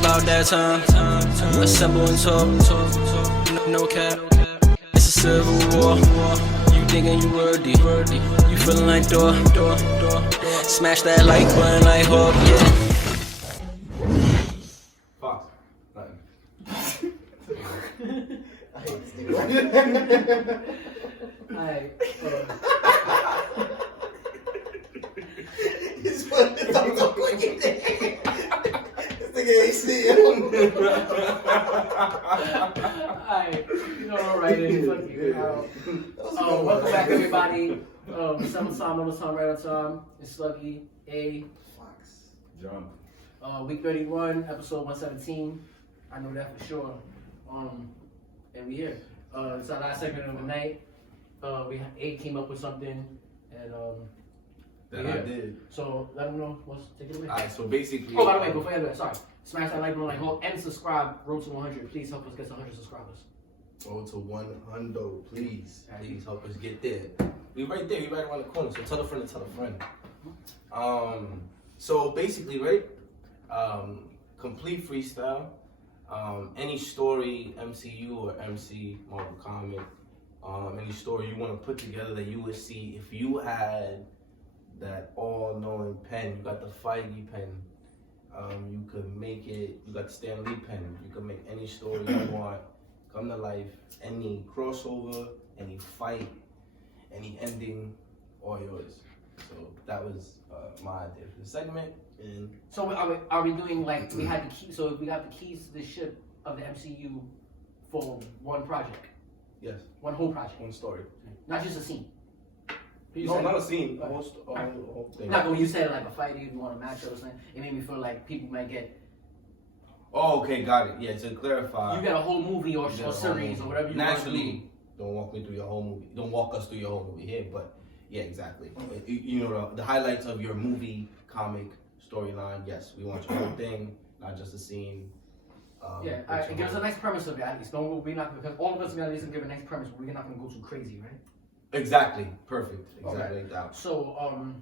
about that time. Assemble and talk. No cap. It's a civil war. You thinking you worthy. You feeling like door. Smash that like button like Hawk, yeah. Fox. Nothing. I hate this nigga. Alright. He's funny to talk about what you think. This nigga ain't see him. Alright. You know, alright, fuck you. Welcome back, everybody. Summertime, on the time, right on time. It's Sluggy, A. Fox. Jump. Week 31, episode 117. I know that for sure. And we here. It's our last segment of the night. A came up with something, and That we I here. did. So let them know. Take it away. Alright, so basically. Oh, by the way, before I do that, sorry. Smash that like button, like Hawk, and subscribe. Road to 100. Please help us get to 100 subscribers. Go to 100, please. Please help us get there. We right there, we right around the corner. So tell a friend to tell a friend. So basically, right? Complete freestyle. Any story, MCU or MC, Marvel comic, any story you want to put together that you would see if you had that all-knowing pen. You got the Feige pen. You could make it. You got the Stan Lee pen. You could make any story you want come to life. Any crossover, any fight, any ending, all yours. So that was my idea for the segment. And So are we doing like we had the key? So we got the keys to the ship of the MCU for one project, yes, one whole project, one story. not just a scene. You No, said- not a scene. The whole thing. Not when you said like a fight, if you want a match or something, it made me feel like people might get. Oh, okay, got it. Yeah, to clarify. You got a whole movie or you get a whole series movie. or whatever you Naturally, want to do. don't walk me through your whole movie. Don't walk us through your whole movie here, but yeah, exactly. You know the highlights of your movie, comic, storyline. Yes, we want your whole thing, not just a scene. Yeah, it gives us a nice premise of it at least. We're not because all of us got to at least give a nice premise. But we're not going to go too crazy, right? Exactly. Perfect. Exactly. Okay. That. So,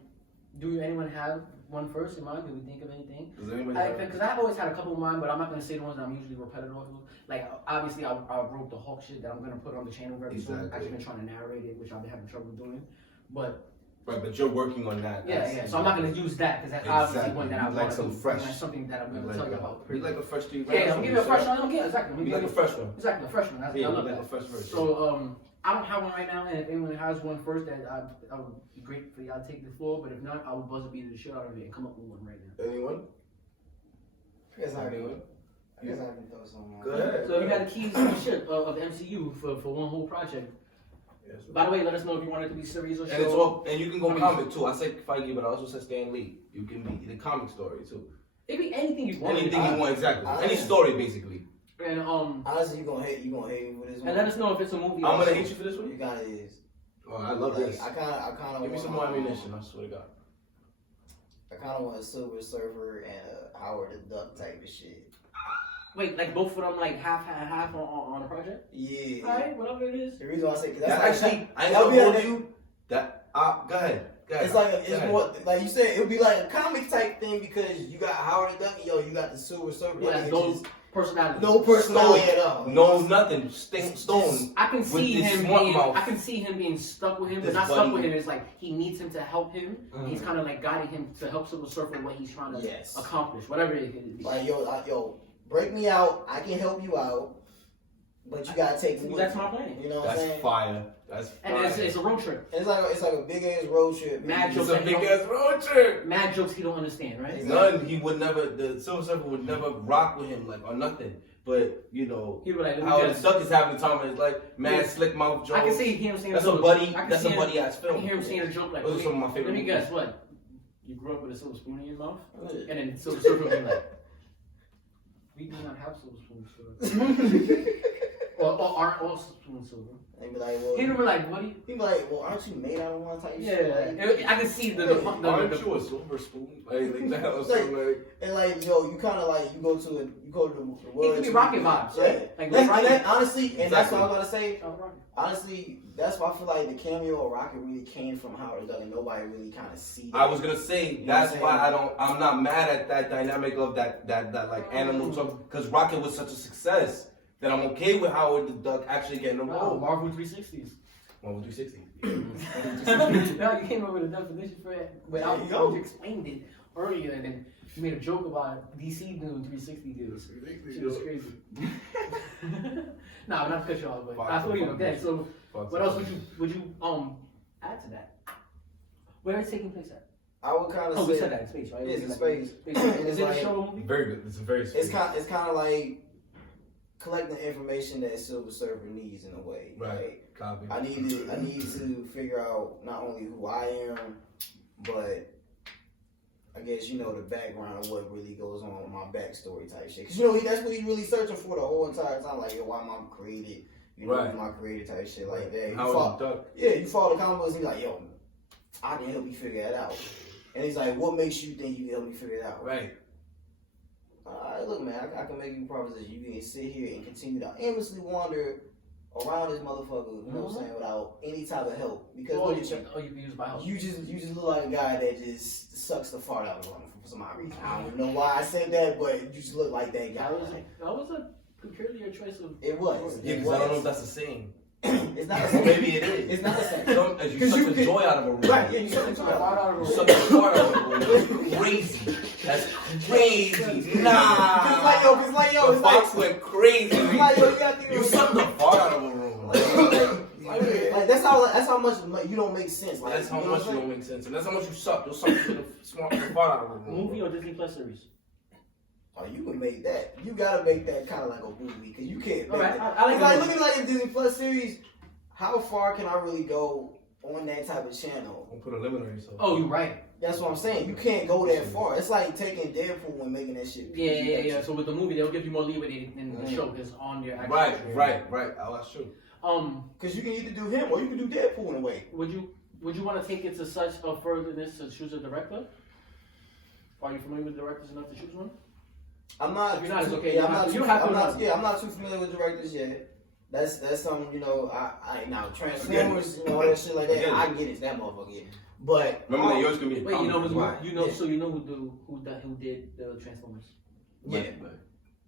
do anyone have one first in mind? Do we think of anything? Does anybody have? Because I've always had a couple in mind, but I'm not going to say the ones that I'm usually repetitive of. Like, obviously, I wrote the Hulk shit that I'm going to put on the channel very soon. I've actually been trying to narrate it, which I've been having trouble doing. But Right, but you're working on that. yeah. So I'm not going to use that because that's obviously one that I like want to some do. fresh. That's something that I'm going to tell you about. We like a fresh street. Yeah, I'm giving you a fresh one. Yeah, exactly. We like a fresh one. Exactly, a fresh one. I Yeah, we love like that. a fresh version. So I don't have one right now, and if anyone has one first, that I would be great for y'all to take the floor. But if not, I will buzzer beat the shit out of it and come up with one right now. Anyone? I guess I Anyone? can throw some. Go ahead. So you got the keys to the shit of the MCU for one whole project. Yes, By the way, let us know if you want it to be series or show. and it's all, and you can go comic too. I said Feige, but I also said Stan Lee. You can be the comic story too. It be anything you want. Anything you want, exactly. Any story, basically. And Honestly, you gonna hate me for this one. and let us know if it's a movie. I'm or gonna show. hate you for this You one. kinda is. Oh, I love Like, this. I kinda Give me some more ammunition. I swear to God. I kinda want a Silver Surfer and a Howard the Duck type of shit. Wait, like both of them, like half on a project. Yeah. Alright, whatever it is. The reason why I say, cause That that's actually, I ain't that'll gonna be hold you. That go ahead. Go ahead. It's like Go it's ahead. more like you said. It would be like a comic type thing because you got Howard the Duck, and you got the Silver Surfer. Yeah, Like, those personalities. no personality at all. No, nothing. Stone. I can see this him smart being. mouth. I can see him being stuck with him, but This not stuck buddy. with him. It's like he needs him to help him. Mhm. He's kind of like guiding him to help Silver Surfer what he's trying to Yes. accomplish, whatever it is. Like yo, break me out. I can help you out, but you gotta take me. That's with my you. plan. You know what I'm That's saying? fire. That's fire. And it's a road trip. And it's like a big ass road trip. Mad It's jokes. a big ass road trip. Mad jokes he don't understand, right? Exactly. None. He would never. The Silver Surfer would never rock with him like or nothing. But you know He would like. how the Let me Duck is having the time and it's like mad Yeah. slick mouth guess. jokes. I can see him saying. That's a buddy. I can That's see a him- buddy ass I film. can hear him saying a joke like. Those are some of my favorite Let me movies. guess what. You grew up with a silver spoon in your mouth, and then Silver Surfer was like, "We do not have silver spoons." Sir. or aren't all silver. And be like, well, He would be like, what do you? he be like, well, aren't you made out of one type Yeah, shit? Like, I can see the Aren't you a silver spoon? Like that or something like. and like, yo, you kind of like you go to the world. It could be rocket vibes. Yeah. Like That, honestly, and that's Exactly. what I was about to say. Honestly, that's why I feel like the cameo of Rocket really came from Howard the Duck, and nobody really kind of see that. I was gonna say You know that's what I'm why I'm not mad at that dynamic of that like animal talk, because Rocket was such a success that I'm okay with Howard the Duck actually getting a Oh, role. Marvel 360s. Marvel 360. No, you came up with a definition for it without There you go. you explained it earlier, and then you made a joke about DC doing 360 deals. Shit was crazy. Nah, not to cut you off, but I feel you. Okay, so what else would you add to that? Where is it taking place at? I would kind of Oh, say we said that in space, right? it's in space. Is it like- a show movie? Very good. It's a very. It's kind of like collecting information that Silver Surfer needs in a way. Right. Like, Copy. I need to figure out not only who I am, but I guess the background of what really goes on with my backstory type shit. Cause that's what he's really searching for the whole entire time. Like, yo, why am I created? Right. Who's my creator type shit like that. Howard the Duck. Yeah, you follow the comic books and he's like, yo, I can help you figure that out. And he's like, what makes you think you can help me figure it out? Right. Alright, look, man, I can make you a proposition. You can sit here and continue to aimlessly wander around this motherfucker, you know what I'm saying, without any type of help. Because look at you. You can use by help. You just look like a guy that just sucks the fart out of one for some odd reason. I don't even know why I said that, but you just look like that guy. That was a peculiar choice of. It was. Yeah, because I don't know if that's the same. It's not the same. Maybe it is. It's not the same. As you suck the joy out of a room. Right, yeah, you suck the joy out of a You room. suck the joy out of a room. That's crazy. That's crazy. Nah. Cause like yo, The it's fox went crazy. it's like yo, you gotta think You of- sucked the fart out of a room. Like that's how much you don't make sense. Like That's how you know what much I'm you saying? don't make sense. And that's how much you suck. You'll suck the fart out of a room. Movie or Disney Plus series? Oh, you can make that. You gotta make that kind of like a movie because you can't. All Make right, that. I like It's the like movie. looking like a Disney Plus series. How far can I really go on that type of channel? Don't put a limit on yourself. Oh, you're right. That's what I'm saying. You can't go that far. It's like taking Deadpool and making that shit. Yeah. So with the movie, they'll give you more leeway than the show is on your actual. Right. Oh, that's true. Because you can either do him or you can do Deadpool in a way. Would you want to take it to such a furtherness to choose a director? Are you familiar with directors enough to choose one? I'm not. If you're not, it's okay. Yeah, You I'm not. have to- Too, you have to I'm not. know. Yeah, I'm not too familiar with directors yet. That's something I now Transformers, all that shit like that. I get it, that motherfucker. Yeah. But Remember that yours can be a Wait, you know comic. who did the Transformers? yeah,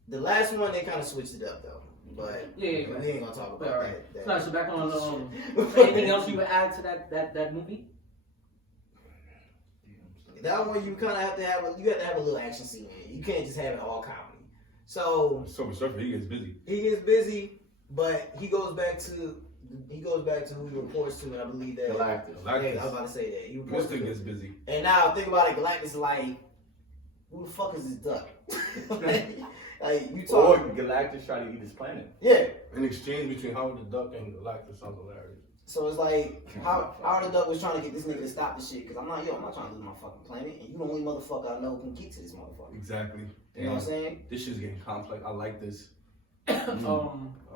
the last one they kind of switched it up though. But Yeah. we ain't gonna talk about All right. that. No, so back on anything else you would add to that movie? That one you kind of have to have. You have to have a little action scene in it. You can't just have it all comedy. So Silver Surfer, he gets busy. he gets busy, but he goes back to who he reports to, and I believe that. Galactus. Yeah, I was about to say that. He reports Mr. to gets busy. And now think about it, Galactus is like, who the fuck is this duck? like you Or talk, Galactus try to eat his planet. yeah. An exchange between Howard the Duck and Galactus sounds hilarious. So it's like how the duck was trying to get this nigga to stop the shit because I'm not trying to lose my fucking planet, and you the only motherfucker I know who can get to this motherfucker. Exactly. You know what I'm saying? This shit's getting complex. I like this. I I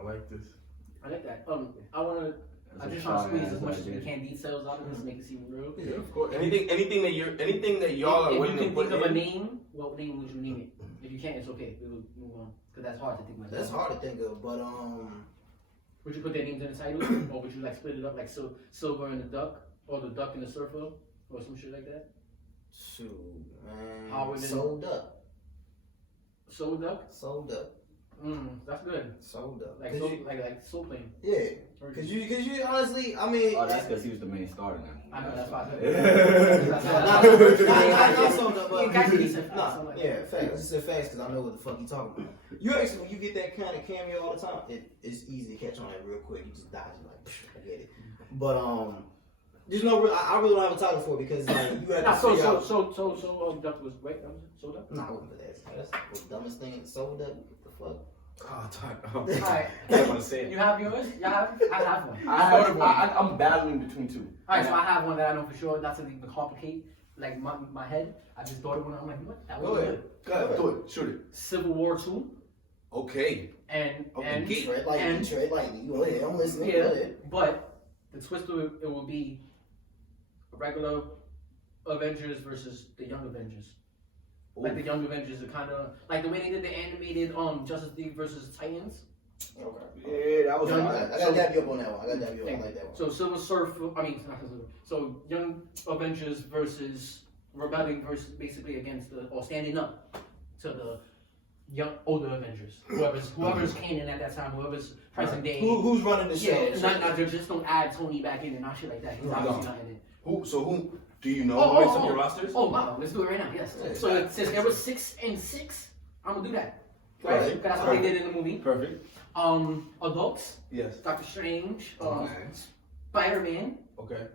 like this. like that. I just trying to squeeze as much as we can details out of this to make it seem real. Yeah, of course. Anything that y'all are If willing you to can put think of a in. name, what name would you name it? If you can't, it's okay. We will move on because that's hard to think about. That's hard to think of, but Would you put their names in the title, or would you like split it up like Silver and the Duck, or the Duck and the Surfer, or some shit like that? shoot, man, Howard and- sold up, Soul Duck. That's good. sold up. Like 'Cause soul, you- like Soul Plane. yeah, because you honestly, I mean, Oh, that's because he was the main star in that movie. I know that's why. not sold up, but You got decent. nah, yeah, facts. I just said facts because I know what the fuck you talking about. You actually, when you get that kind of cameo all the time, it's easy to catch on that real quick. You just dodge it like, psh, I get it. But there's no real. I really don't have a title for it because like you have to figure out. So Duck was right. Soul Duck. Nah, I wouldn't put that. That's the dumbest thing. Sold up. What the fuck? Alright. I don't want to say You it. have yours? I have one. I'm battling between two. Alright, so I have one that I know for sure, not to even complicate like my head. I just thought of one. I'm like, what? That Go was ahead. good. Go ahead, do it. Shoot it. Civil War 2. Okay. And Okay. Tread lightly. Tread lightly. Go ahead. I'm listening. Go yeah, ahead. but the twist of it will be regular Avengers versus the Young Avengers. Like the Young Avengers are kind of like the way they did the animated Justice League versus Titans. Okay. Yeah, that was I alright. gotta dab you up on that one. I gotta dab you up. I like that one. So Silver Surfer, I mean, not Silver. So Young Avengers versus rebelling versus basically against or standing up to the young older Avengers. Whoever's canon at that time, whoever's present day. Who's running the show? Yeah, not just don't add Tony back in and not shit like that. He's obviously not in it. Who do you know who makes up your rosters? Oh wow, let's do it right now. Yes. Yeah. So since there was 6 and 6, I'm gonna do that. Right? Perfect. That's what they did in the movie. Perfect. Adults, Yes. Doctor Strange, Okay. Spider-Man, Okay.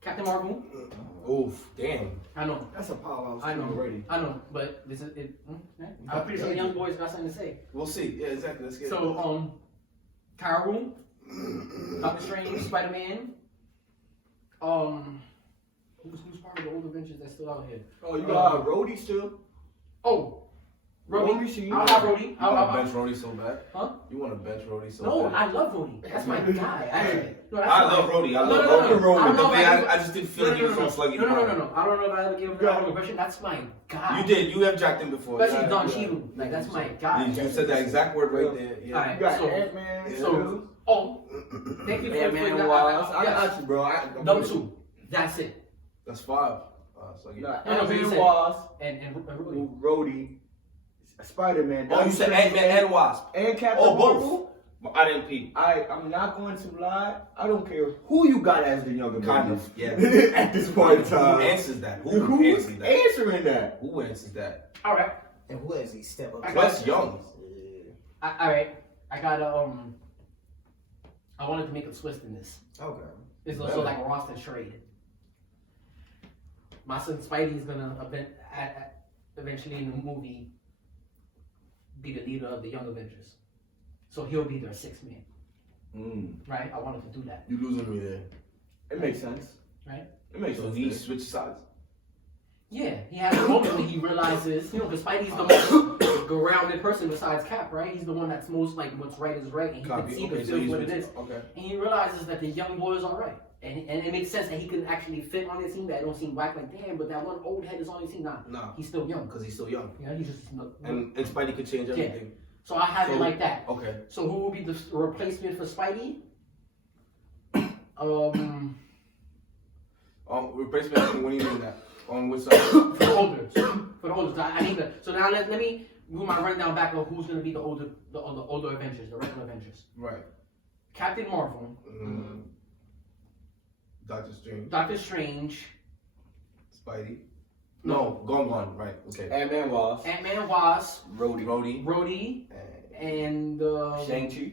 Captain Marvel. Oof. Damn. I know. That's a powerhouse I know. team already. I know, but this is it. I'm pretty sure the young boys got something to say. We'll see. Yeah, exactly. Let's get it. So, Carol, Doctor Strange, Spider-Man. Who's part of the old Avengers that's still out here? Oh, you got Rhodey still? Oh, War Rhodey. Machine. I'll have Rhodey. You want to bench Rhodey so bad? Huh? You want to bench Rhodey so No, bad? I love Rhodey. That's my guy. Actually. No, that's I my- love Rhodey. I No, love no, no, Rhodey. no. I don't know if I I just didn't feel like he was so sluggy. No. I don't know if I ever gave him that impression. That's my guy. You did. You have jacked him before. Especially Yeah, Don yeah. Cheadle. Like, that's my guy. You said that exact word right there. Yeah. Alright, You got so, Ant-Man. thank you for Ant-Man that. Wasp. I Yes. got you, bro. Number 2. That's it. That's 5. So you... You got No, but you Ant-Man said- Wasp, And Rhodey. Rhodey, Spider-Man. Oh, you said Ant-Man and Wasp. And Captain Oh, Marvel. both. I didn't peep. I'm not going to lie. I don't care who you got as the younger Kind Avengers. of, yeah. At this point in time. Who answers that? Who Who's answers that? answering that? Who answers that? All right. And who has he step up? Plus Young. All right. I got I wanted to make a twist in this. Okay. It's also like a roster trade. My son Spidey is gonna eventually in the movie be the leader of the Young Avengers, so he'll be their 6th man. Right? I wanted to do that. You losing me there. It makes sense. Right? It makes So sense. he switched sides. Yeah, he has a moment when he realizes, because Spidey's the most grounded person besides Cap, right? He's the one that's most like what's right is right, and he can see the feel what it is. Okay. And he realizes that the young boys are right. And it makes sense that he could actually fit on the team, that it don't seem whack like, damn, but that one old head is on the team. Nah, he's still young. Because he's still young. You know, he's just... And Spidey could change everything. So I have it like that. Okay. So who will be the replacement for Spidey? Replacement, when do you mean that? On which side? For the olders. For the olders. I need that. So now let me do my rundown back of who's going to be the older Avengers, the regular Avengers. Right. Captain Marvel. Doctor Strange. Doctor Strange. Spidey. No, gone. Right. Okay. Ant-Man Wasp. Ant-Man Wasp. Rhodey. And Shang-Chi.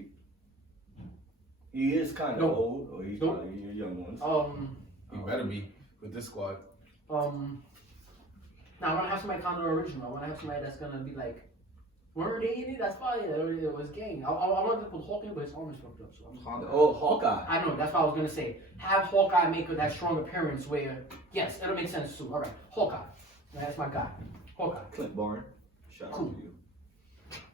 He is kind of No. old, or he's No. probably a young one. You better be with this squad. Now I want to have somebody kind of original. I want to have somebody that's gonna be like, were they in it? That's probably it was gang. I wanted to put Hawkeye, but his arm is fucked up. So I'm Hawkeye. I know, that's what I was gonna say. Have Hawkeye make that strong appearance where, yes, it'll make sense too. All right, Hawkeye. That's my guy. Hawkeye. Clint Barnes. Shout out to you.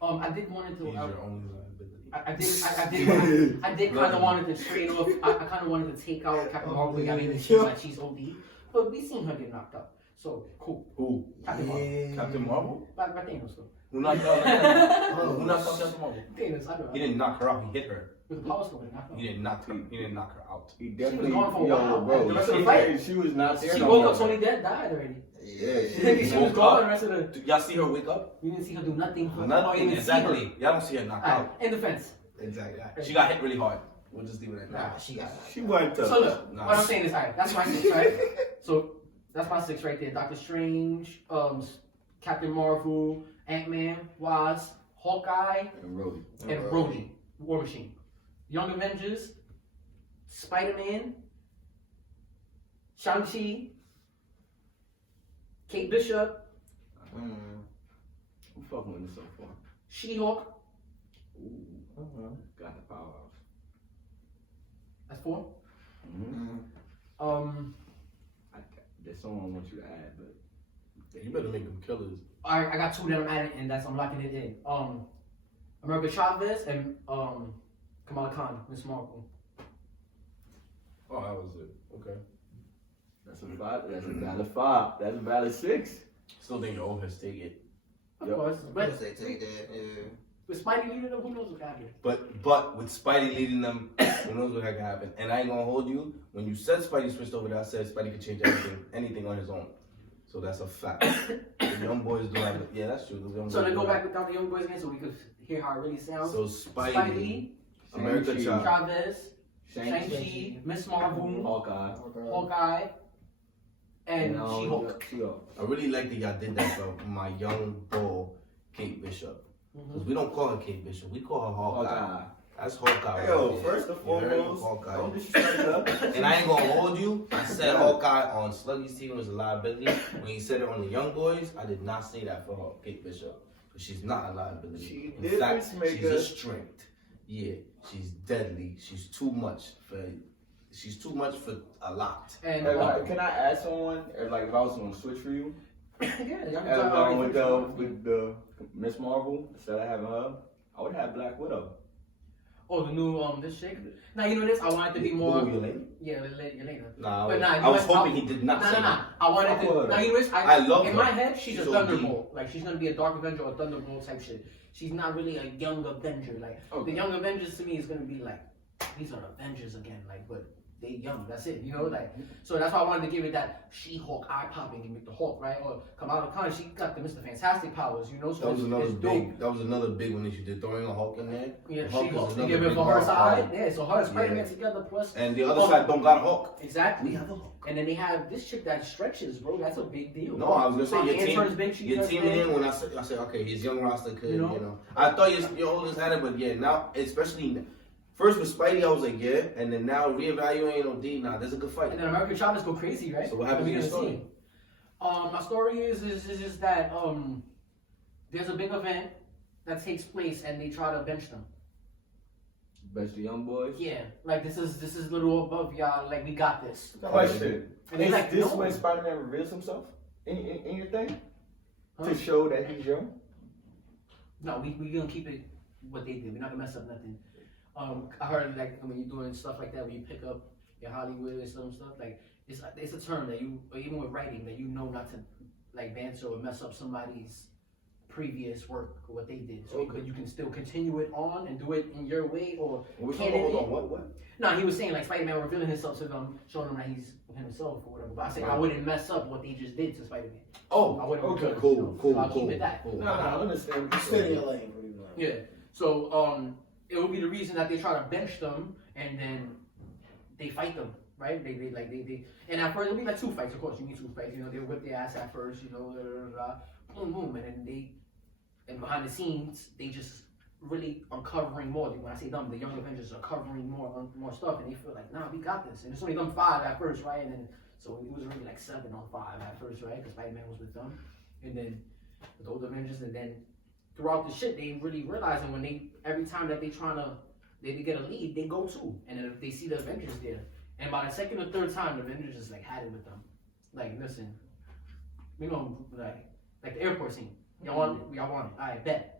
I did want to. He's your only liability. I did kind of wanted to trade off. I kind of wanted to take out Captain Marvel. I mean, she's OD, but we seen her get knocked out. So cool. Who? Captain Marvel. Captain Marvel? By Thanos though. Who knocked out? Who knocked out Captain Marvel? Thanos. I know. He didn't knock her out. He hit her. With the power scope, knocked out. He didn't knock her out. He definitely. gone for a while. Bro, The rest of the fight. she was not there. She no woke more. up. Tony died already. Yeah, She was gone. The rest of the. Did y'all see her wake up? You didn't see her do nothing. Nothing. You didn't see her. Exactly. Y'all don't see her knocked All out. right, in defense. Exactly. She got hit really hard. We'll just leave it at Nah, that. she went to. So look, Nah. what I'm saying is, alright, that's my 6, right? So that's my 6 right there. Doctor Strange, Captain Marvel, Ant-Man, Wasp, Hawkeye, And Rhodey. and Rhodey, War Machine. Young Avengers, Spider-Man, Shang-Chi, Kate Bishop, I'm fucking with this so far. She-Hulk. Got the powerhouse. That's 4. Mm-hmm. Um, There's someone I want you to add, but You better make them killers. Alright, I got two that I'm adding, and I'm locking it in. America Chavez and Kamala Khan, Miss Marvel. Oh, that was it. Okay. that's a valid 5. That's a valid 6. Still think the old heads take it. Of Yep. course, But but they take that. with Spidey leading them, who knows what happened? But with Spidey leading them, who knows what heck can happen? And I ain't gonna hold you. When you said Spidey switched over, I said Spidey could change anything on his own. So that's a fact. The young boys do have it. Yeah, that's true. The young So boys to go do back have without the young boys again, so we could hear how it really it. sounds. So Spidey, Spidey, America Shang-Chi. Child. Chavez, Shang-Chi, Shang-Chi, Miss Marvel, Hawkeye, Hawkeye, and um, She-Hulk. She-Hulk. I really like that y'all did that for my young bull, Kate Bishop. Because we don't call her Kate Bishop, we call her Hawkeye. Hawkeye. That's Hawkeye. Yo, right there. first and You heard? foremost, Hawkeye. don't disrespect her. And I ain't gonna hold you. I said Hawkeye on Sluggy's team was a liability. When he said it on the Young Boys, I did not say that for her, Kate Bishop. Because she's not a liability. She In fact, difference she's maker. a strength. Yeah, she's deadly. She's too much for a lot. And Hey, like, can I add someone? Like, if I was gonna switch for you, yeah, y'all can as talk about with the Miss Marvel, instead of having her, I would have Black Widow. Oh, the new this chick. Now you know this. I want it to be more. Who, Yelena? Yeah, Yelena. Nah, But nah, I you know was what? hoping he did not say Nah. that. I wanted Fuck to. her. Now you know this. I love in her. my head, she's a So Thunderbolt. Like she's gonna be a Dark Avenger or Thunderbolt type shit. She's not really a young Avenger. Like Okay. the young Avengers to me is gonna be like these are Avengers again. Like but they young. That's it. You know like so that's why I wanted to give it that She-Hulk eye popping and make the Hulk right or Kamala Khan. She got the Mr. Fantastic powers. You know so That was another it's big. dope. That was another big one that you did, throwing a Hulk in there. Yeah, Hulk is She-Hulk. To another give it big for her part. side. Yeah, so her and Spider-Man Yeah. together plus. And the other side don't got a Hulk. Exactly. We have a Hulk. And then they have this chick that stretches, bro. That's a big deal. No, I was gonna say your Hand turns team. big, she Your does team big. in when I said okay, his young roster could, You you know? know. I thought your oldest had it, but yeah, now especially first with Spidey, I was like yeah, and then now reevaluating on D. Nah, there's a good fight. And then American Chavez go crazy, right? So what happens We're in your gonna story? see. My story is just that there's a big event that takes place and they try to bench them. Best the young boys. Yeah, like this is a little above y'all. Like we got this. Question: And they Is like this no. when Spider-Man reveals himself in your thing Huh? to show that he's young? No, we gonna keep it what they did. We're not gonna mess up nothing. I heard like when you're doing stuff like that, when you pick up your Hollywood and some stuff, like it's a term that you, or even with writing, that you know not to like banter or mess up somebody's previous work or what they did. So Okay. you can still continue it on and do it in your way or Hold canon on, it. what? No, he was saying like Spider-Man revealing himself to them, showing them that he's himself or whatever. But I said I wouldn't mess up what they just did to Spider-Man. I Oh, wouldn't okay, reveal it, cool, you know? cool, So I'll cool. keep it that. Cool. No, I understand. Stay in your lane, bro. Yeah. So it will be the reason that they try to bench them and then they fight them, right? They and at first it'll be like two fights, of course. You need two fights, you know, they whip their ass at first, you know, boom, boom, and then and behind the scenes they just really uncovering more. When I say them, the young Avengers are covering more stuff, and they feel like, nah, we got this. And it's only them 5 at first, right? And then so it was really like 7 on 5 at first, right? Because Spider-Man was with them, and then with those Avengers, and then throughout the shit, they really realizing when every time that they get a lead, they go to, and then if they see the Avengers there, and by the second or third time, the Avengers just like had it with them, like listen, we gonna like the airport scene, y'all want it, I bet.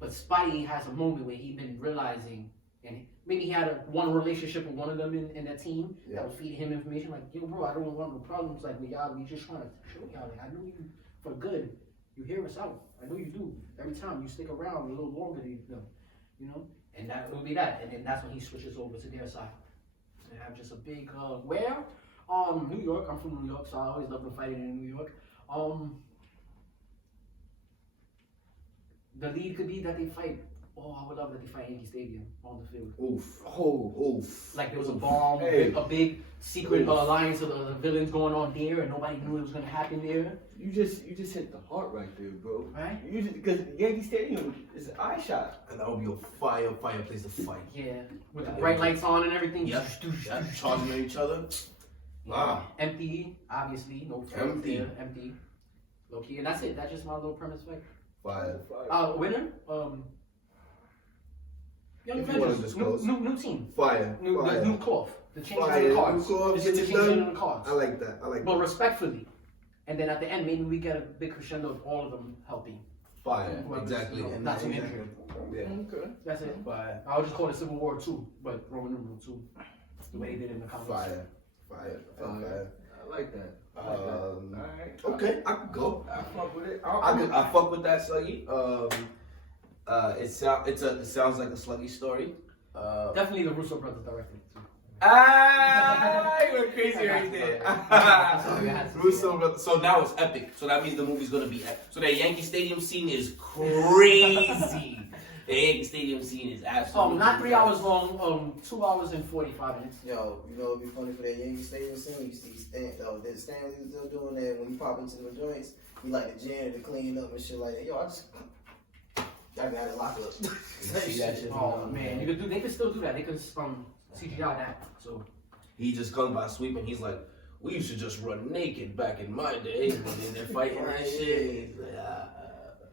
But Spidey has a moment where he been realizing, and maybe he had one relationship with one of them in that team that was feeding him information like, yo, bro, I don't want no problems like with y'all. We just trying to show y'all, like, I know you for good. You hear us out. I know you do. Every time you stick around a little longer than them, you know? And that will be that. And then that's when he switches over to their side. And have just a big, where? New York. I'm from New York, so I always love them fighting in New York. The lead could be that they fight. Oh, I would love that they fight Yankee Stadium on the field. Oof. Like there was a bomb, Hey. a big secret alliance of the villains going on there, and nobody knew it was gonna happen there. You just hit the heart right there, bro. Right? Because Yankee Stadium is an eye shot. And that would be a fire place to fight. Yeah, with the bright lights on and everything. Yep. Charging at each other. Wow. Empty, obviously, no fans Empty. there, empty. Low key, and that's it. That's just my little premise. Like, Fire. winner. Young If you wanna Avengers, disclose. new team, Fire. the Fire. new cloth, the changes Fire. in the New cards. cloth, It's get the it changes done. in the cards. I like that. I like But that. respectfully, and then at the end, maybe we get a big crescendo of all of them helping. Fire. Whoever's, Exactly. you know, not too injured. Yeah. Okay. That's it. Fire. I would just call it Civil War 2, but Roman numeral 2. The way they did it in the comics. Fire. Fire. Fire. I like that. Alright. Okay, I could go. I fuck with it. I fuck with that Sluggy. It sounds like a Sluggy story. Definitely the Russo brothers directed it too. You went crazy right there. Sorry, I had to Russo brothers. So now it's epic. So that means the movie's gonna be epic. So that Yankee Stadium scene is crazy. The Yankee Stadium scene is absolutely. Not 3 hours long. 2 hours and 45 minutes. Yo, you know it'd be funny for that Yankee Stadium scene. You see Stanley was still doing that when you pop into the joints. He like the janitor to clean up and shit like that. Yo, I got it locked up. See that shit? Oh man, they could still do that. They could CGI that. So He just comes by sweeping. He's like, we used to just run naked back in my day, and then they're fighting that shit. He's like,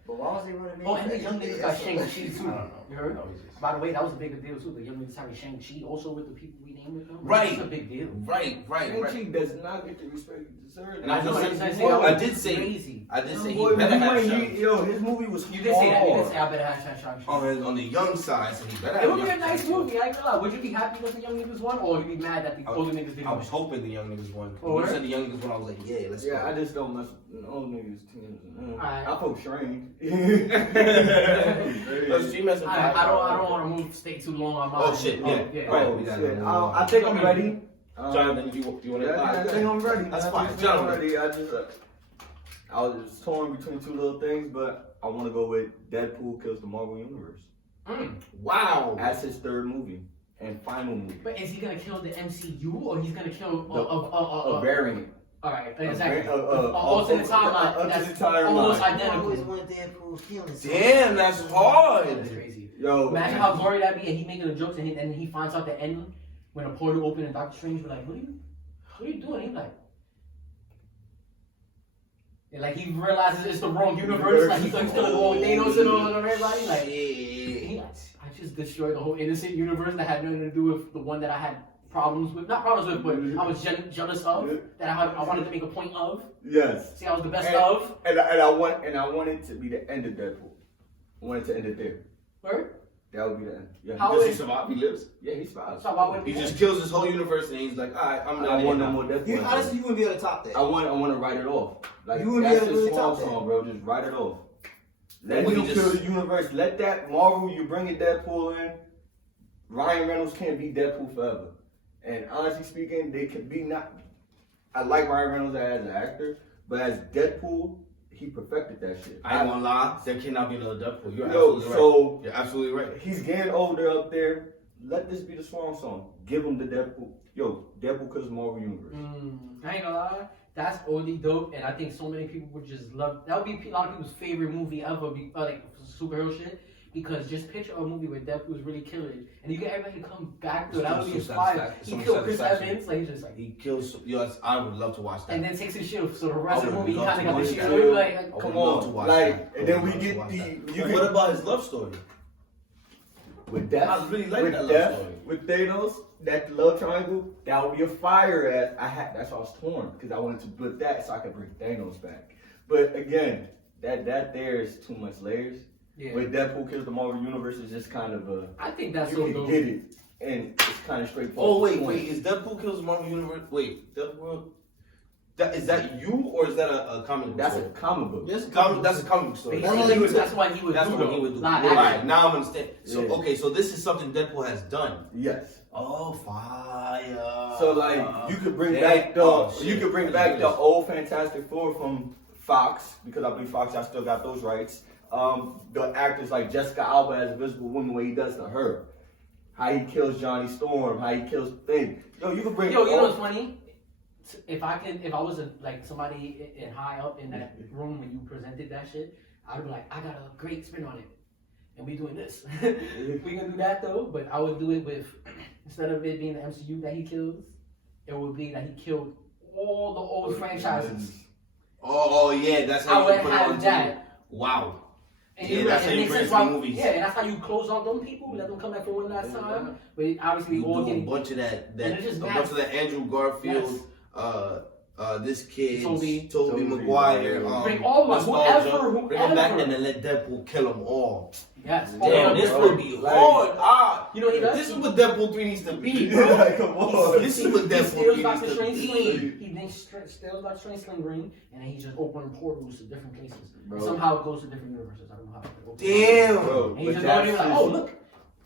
But why was he running? and the young niggas got Shang-Chi too. I don't know. You heard? No, he's just- By the way, that was a bigger deal too. The young niggas having Shang-Chi also with the people we named with them. Right. That's a big deal. Right. Shang-Chi does not get the respect he deserves. And I know, just I said, said- I did say Crazy. he Boy, better have he- Shang-Chi. yo, his movie was You did say that. You did hard. say I better have Shang-Chi. On the young side, so he better have It would be a Shang-Chi. nice movie. I ain't gonna lie. Would you be happy that the young niggas won, or would you be mad that the older niggas didn't I win? was hoping the young niggas won. Oh, When you word? said the young niggas won, I was like, yeah, let's Yeah, I go. just don't mess with old niggas teams. Alright. I fuck Shrine. Let's see, mess with I don't want to stay too long on my. Oh, shit, yeah. Right. Oh, we gotta shit. move I on. think I'm ready. Jonathan, you want to? Yeah, I think I'm ready. That's I fine. think I'm Jonathan. ready. I was just torn between two little things, but I want to go with Deadpool kills the Marvel Universe Wow. as his third movie and final movie. But is he gonna kill the MCU or he's gonna kill A variant. All right, exactly. alternate Alternate timeline. That's almost I always identical. wanted Deadpool killing. Damn, that's hard. That's crazy. Yo, Imagine how gory that'd be, and he making the jokes, and he finds out the end when a portal opened and Doctor Strange be like, "What are you doing?" He's like. And like he realizes it's the wrong universe, like he's like still going Thanos and all of everybody. Like he, I just destroyed the whole innocent universe that had nothing to do with the one that I had problems with. Not problems with, but I was jealous of. That I wanted to make a point of. yes. See, I was the best And- of. And I want it to be the end of Deadpool. I want it to end it there. Word? That would be the end. Yeah. How Does he is- survive? He lives. Yeah, he's fine. So why would He just kills his whole universe, and he's like, all right, I'm I not want in no now. more Deadpool. You, honestly, you wouldn't be able to top that. I want to write it off. Like You wouldn't that's be able to his top song, that. bro. Just write it off. Let Would him he kill just- the universe. Let that Marvel. You bring it Deadpool in. Ryan Reynolds can't be Deadpool forever. And honestly speaking, they could be not. I like Ryan Reynolds as an actor, but as Deadpool, he perfected that shit. I ain't gonna lie, there cannot be another Deadpool. You're Yo, absolutely so- right. You're absolutely right. He's getting older up there. Let this be the swan song. Give him the Deadpool. Yo, Deadpool because Marvel Universe. I ain't gonna lie. That's OD dope, and I think so many people would just love. That would be a lot of people's favorite movie ever, like superhero shit. Because just picture a movie where Deadpool's really killing, and you get everybody to come back to it. That would be inspired. He killed Chris Evans, like he's just like. He kills. Yes, I would love to watch that. And then takes his shield, so the rest I of the would movie he love kind to of got the watch that. shield. I Like, would Come love to on, watch like, that. and then I would we love to get watch the. that. You What get about his love story? with Death. I really like with that love Death, story. with Thanos, that love triangle. That would be a fire ass. That's why I was torn because I wanted to put that so I could bring Thanos back. But again, that there is too much layers. yeah. With Deadpool kills the Marvel Universe is just kind of a. I think that's You so can dope. get it, and it's kind of straightforward. Oh wait, is Deadpool kills Marvel Universe? Wait, Deadpool. Is that you or is that a comic book That's a story? comic book. Yes, That's a comic book story. That's what he would That's do. what he would do. Live All right, action. now I'm understanding. So Yeah. okay, so this is something Deadpool has done. Yes. Oh, fire! So like you could bring Yeah. back the Oh, shit. you could bring back the old Fantastic Four from Fox because I believe Fox I still got those rights. The actors like Jessica Alba as Invisible Woman, what he does to her, how he kills Johnny Storm, how he kills Thing. Yo, you could bring. Yo, you know all- what's funny? If I was like somebody in high up in that room when you presented that shit, I'd be like, I got a great spin on it, and we doing this. We gonna do that though, but I would do it with instead of it being the MCU that he kills, it would be that he killed all the old franchises. Oh yeah, that's how I you would put it have on that. TV. Wow. And Yeah, you- that's and how it you makes bring sense it to why- movies. Yeah, and that's how you close out them people, let them come back for one last time. But obviously, You we all do a getting bunch of that And it's just a mad. bunch of that Andrew Garfield, Yes. this kid, Toby Maguire, Bring all of them, nostalgia, whoever. bring them back and then let Deadpool kill them all. Yes. Damn, this would be hard. You know he does. This is what Deadpool 3 needs to be, Like, bro. come on. This is what He Deadpool steals 3 Doctor needs to Strange be. sling. He then steals Doctor Strange sling ring, and then he just opening portals to different places. Bro. And somehow it goes to different universes. I don't know how. It opens. Damn. Bro, And he's but just that's going like, just- oh look,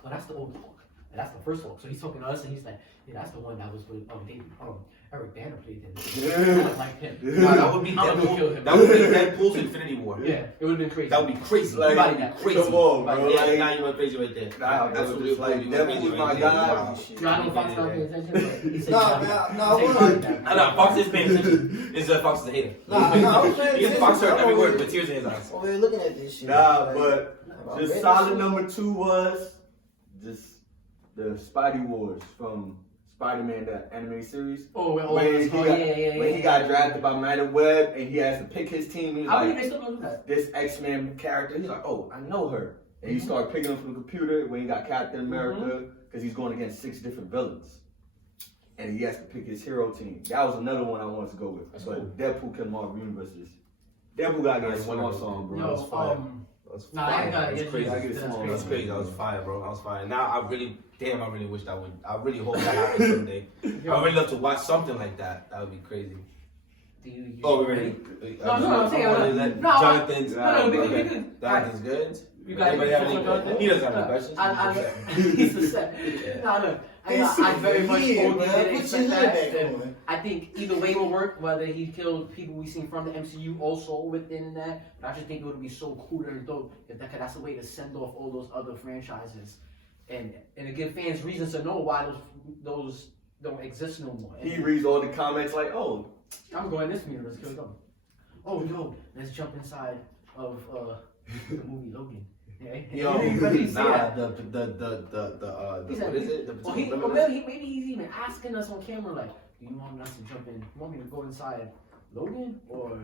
oh that's the old Hulk, and that's the first Hulk. So he's talking to us, and he's like, yeah, that's the one that was with Eric Banner played in. Yeah. Like him. Nah, that would be I'm gonna kill Deadpool. him. That would be Deadpool's Infinity War. Yeah, it would have been crazy. That would be crazy. Like, Everybody be crazy. come on, bro. Yeah, Like, now you went crazy right there. Nah, That's bro, what just like, Deadpool's my guy. Yo, I know Fox not paying attention, but he said, Nah, man, nah, I wanna- Nah, Fox is paying attention. It's Fox is a hater. Nah, I was paying Because Fox heard attention. every word, but tears in his eyes. Oh, we're looking at this shit. Nah, Like, but I just read solid this number 2 was just the Spidey Wars from Spider-Man, the anime series. oh, well, When he got, yeah. when he got drafted by Madam Web and he has to pick his team, he was I believe like, they still don't do that. this X-Men character, he's like, oh, I know her. And he started picking them from the computer when he got Captain America, because he's going against 6 different villains. And he has to pick his hero team. That was another one I wanted to go with. That's but cool. Deadpool killed Marvel Universes. Deadpool got to get Nice one one. song, bro. Yo, That's fire. That's Nah, I ain't got That's it. crazy. I get it That's small. That's crazy. crazy. That was fire, bro. That was fire. Now I really wish that would. I really hope that happens someday. I really love to watch something like that. That would be crazy. Do you Oh, we're ready? ready. No, I'm saying, Jonathan's. no, we okay. could. Jonathan's good. You got Anybody have any? Jonathan? He doesn't have any questions. He's the set. No. I very much Yeah, hope he man. didn't Put expect your that. hood back And on. I think either way will work, whether he killed people we seen from the MCU also within that. But I just think it would be so cool and dope if that's a way to send off all those other franchises and to give fans reasons to know why those don't exist no more. He reads all the comments like, oh, I'm going this universe, kill them. Oh yo, let's jump inside of the movie Logan. Yo, He really say nah, that. the He said, what is it? maybe he's even asking us on camera like, do you want us to jump in? You want me to go inside Logan or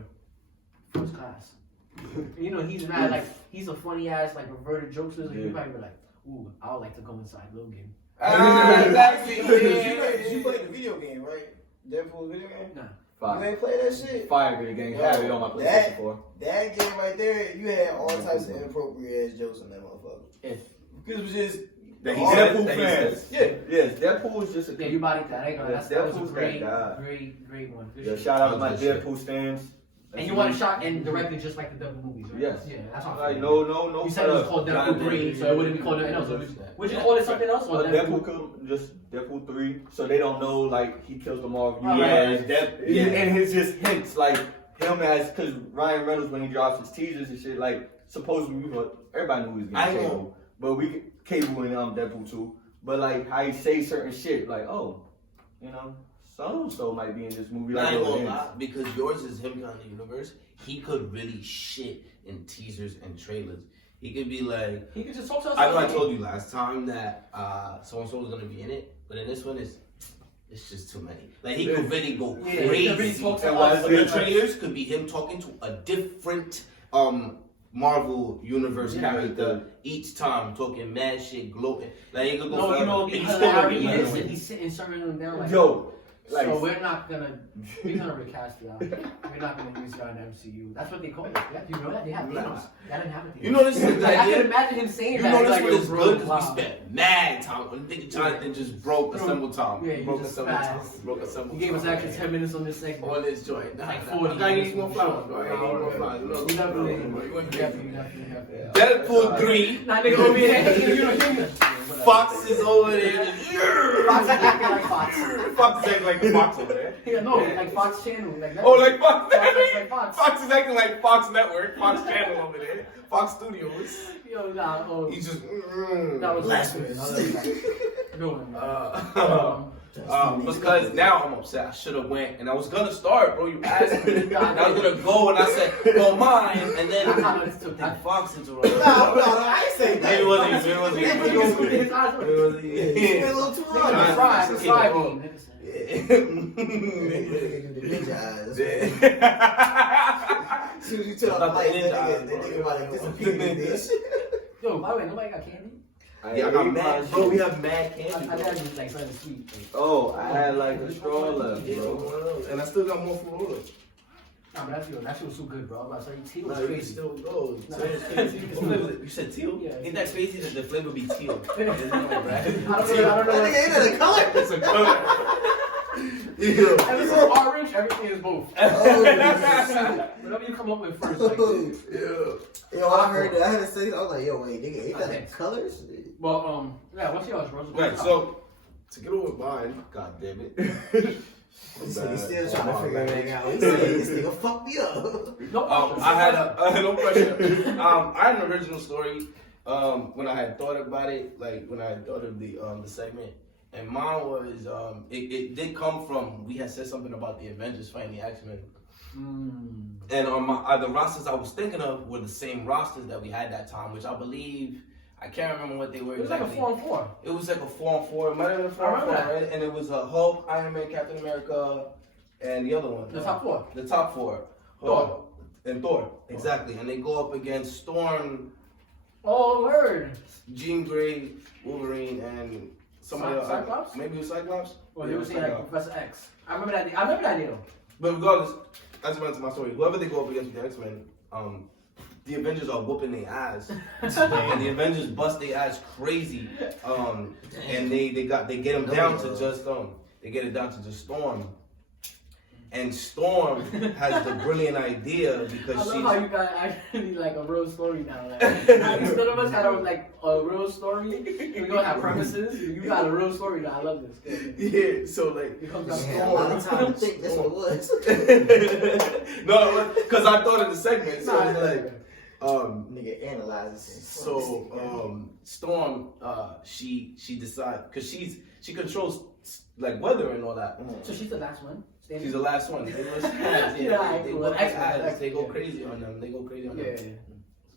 First Class? You know, he's mad like he's a funny ass like reverted jokester. So you probably be like, ooh, I would like to go inside Logan. Exactly. You played the video game, right? Deadpool video game? Nah. You fire. ain't play that shit? Fire video game. Have it on my PlayStation 4. That game right there, you had all types of inappropriate ass jokes in that motherfucker. If Because it was just That he all said, Deadpool that he fans. said. Yes, Deadpool is just a yeah, you body that. I ain't gonna. That was a Deadpool's great that one. Good Yeah, shit. shout out to my That's good Deadpool stands. And you want to shot and directed just like the Deadpool movies, right? Yes. Yeah, that's how I Like, feel. no. You said it was called Deadpool 3, so it wouldn't be called anything else. Would you call it something else? Or Deadpool could just Deadpool 3, so they don't know like he kills them all. Yeah, yeah. And his just hints like him as because Ryan Reynolds when he drops his teasers and shit like supposedly everybody knew he was I getting know. Cable, but we Cable in Deadpool 2, but like how he say certain shit like you know so might be in this movie Not like even it gonna is. lie, because yours is him on the universe. He could really shit in teasers and trailers. He could be like, He could just talk to us. I know I told you last time that so and so was gonna be in it, but in this one it's just too many. Like he could really go Yeah, he could really crazy. talk to And us. But the trailers could be him talking to a different Marvel Universe character each time, talking mad shit, gloating. Like he could go No, you forever. know, And he because still gonna be hilarious, mad. and he's sitting serving them down like. Yo, like So we're gonna recast y'all. We're not gonna use y'all in the MCU. That's what they call it. Yeah, you know that they have Thanos. That didn't happen. You know this is Like, I can good. imagine him saying You that. know He's this like, one yo, is bro, good because wow. we spent mad time. I think Jonathan just broke assemble time. Yeah, you broke just assemble time. spazzed. Broke assemble He gave us time. extra 10 minutes on this segment. On this joint. Like 40. I ain't even gonna fly one. I ain't even gonna fly. You definitely. Deadpool 3. Nah, nigga, over here. You know, human. Fox is over there. Fox is acting like Fox. Fox is acting like the Fox over there. Yeah, no, like Fox Channel. Like that. Oh, like Fox. Like Fox. Fox is acting like Fox Network, Fox Channel over there, Fox Studios. Yo, nah, He's just. that was blasphemous. Good one. Because now I'm upset. I should have went, and I was gonna start, bro. You asked me, and I was gonna go, and I said, "Go mine," and then I kinda understood that. Fox interrupted. No, I ain't saying that. Maybe it wasn't you. Maybe it wasn't you. His eyes were- It wasn't You went a you. little too Nigga, hard. the fry, the fry bean, nigga. Ninja eyes. That's what- soon as you turn off the lights, that nigga about to disappear in this. Yo, by the way, nobody got candy? Yeah, I got mad. Bro, we have mad candy. I bro. got like something sweet. Oh, I had like a straw left, bro. And I still got more for us. Nah, but that shit was so good, bro. I was about to say, tea was Nah, you crazy. still go. Nah. You said teal? Yeah. Ain't that crazy that the flavor be teal? I don't know. That nigga ain't that a color? It's a color. If it's orange, everything is both. Whatever you come up with first, like. Yo, I heard that. I had to say, I was like, yo, wait, nigga, ain't that the colors? Well, yeah, what's yours, bro? Right, so to get over mine, god damn it. He's still trying to figure everything out. He said, this nigga fucked me up. No, I had no pressure. I had an original story when I had thought about it, like when I had thought of the segment. And mine was it did come from, we had said something about the Avengers fighting the X-Men. And on the rosters I was thinking of were the same rosters that we had that time, which I believe, I can't remember what they were it was exactly. like a 4-on-4. It was like a 4-on-4. It might have been a 4-on-4, right? And it was Hulk, Iron Man, Captain America, and the other one. The top four. The top four. Thor. And Thor, exactly. And they go up against Storm, Oh, word. Jean Grey, Wolverine, and somebody else. Cyclops? Maybe it was Cyclops? Well, Yeah, they it were was saying like Cyclops. Professor X. I remember that deal. But regardless, that's went to my story. Whoever they go up against with the X-Men, the Avengers are whooping their ass, and the Avengers bust their ass crazy, and they get them down to just they get it down to just Storm, and Storm has the brilliant idea I because love how you got actually like a real story now. Like, instead of us had a real story, we don't have premises. You got a real story now. I love this. yeah, so like It comes down to Yeah, a lot of time to think that's what it was. no, because I thought of the segment, so it's like. Nigga analyzes. So Storm, she decides because she controls like weather and all that. So she's the last one. She's the last one. They go crazy on them. They go crazy on them.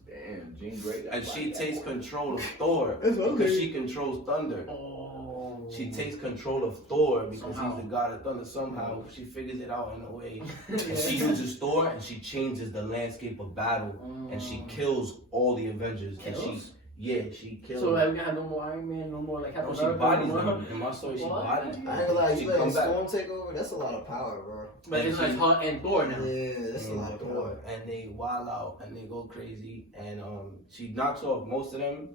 Damn, Jean Grey. And she takes control of Thor because she controls thunder. Oh. She takes control of Thor because Somehow. he's the god of thunder. Somehow she figures it out in a way. And she uses Thor and she changes the landscape of battle and she kills all the Avengers. And she kills. So like we gonna have no more Iron Man, no more like Captain she America, bodies no more. them. In my story, she What? bodies I them. ain't gonna lie, She you letting come back. Storm take over? That's a lot of power, bro. But it's like her and Thor now. Yeah, that's a lot of Thor, power. and they wild out and they go crazy and she knocks off most of them,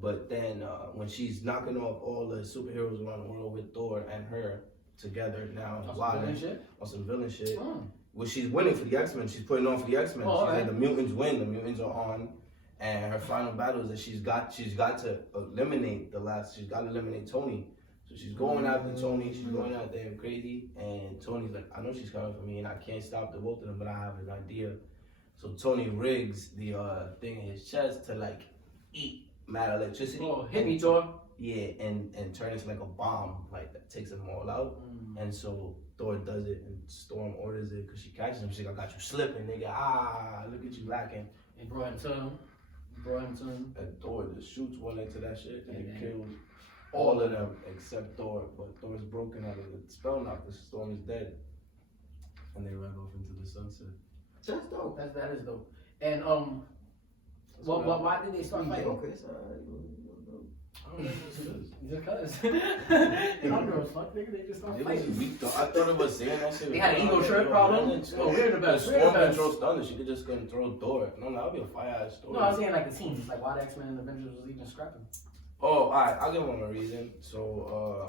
but then when she's knocking off all the superheroes around the world with Thor and her together now On some wilding villain shit? on some villain shit, Oh. well she's winning for the X-Men, she's putting on for the X-Men. Oh, She's alright. like, the mutants win, the mutants are on, and her final battle is that she's got to eliminate Tony. So she's going after Tony, she's going out there crazy, and Tony's like, I know she's coming for me, and I can't stop the both of them, but I have an idea. So Tony rigs the thing in his chest to like eat mad electricity. Oh, hit me, Thor. Yeah, and turn it into like a bomb, like that takes them all out. And so Thor does it, and Storm orders it because she catches him. She's like, I got you slipping, nigga. Look at you lacking. And brought him to him. And Thor just shoots one into that shit, and it kills all of them except Thor. But Thor's broken out of the spell now because Storm is dead. And they run off into the sunset. That's dope. That is dope. And why did they start fighting? Okay, that's alright. Just cause. I don't know, fuck nigga, they just start It was fighting. weak though. I thought it was saying that shit. They had an ego trip problem? Oh, we're the best. We're the Storm best. controls thunder. She could just control Thor. No, that would be a fire ass story. No, I was saying like the teams, like why the X-Men and Avengers was even scrapping. Oh, alright, I'll give them a reason. So,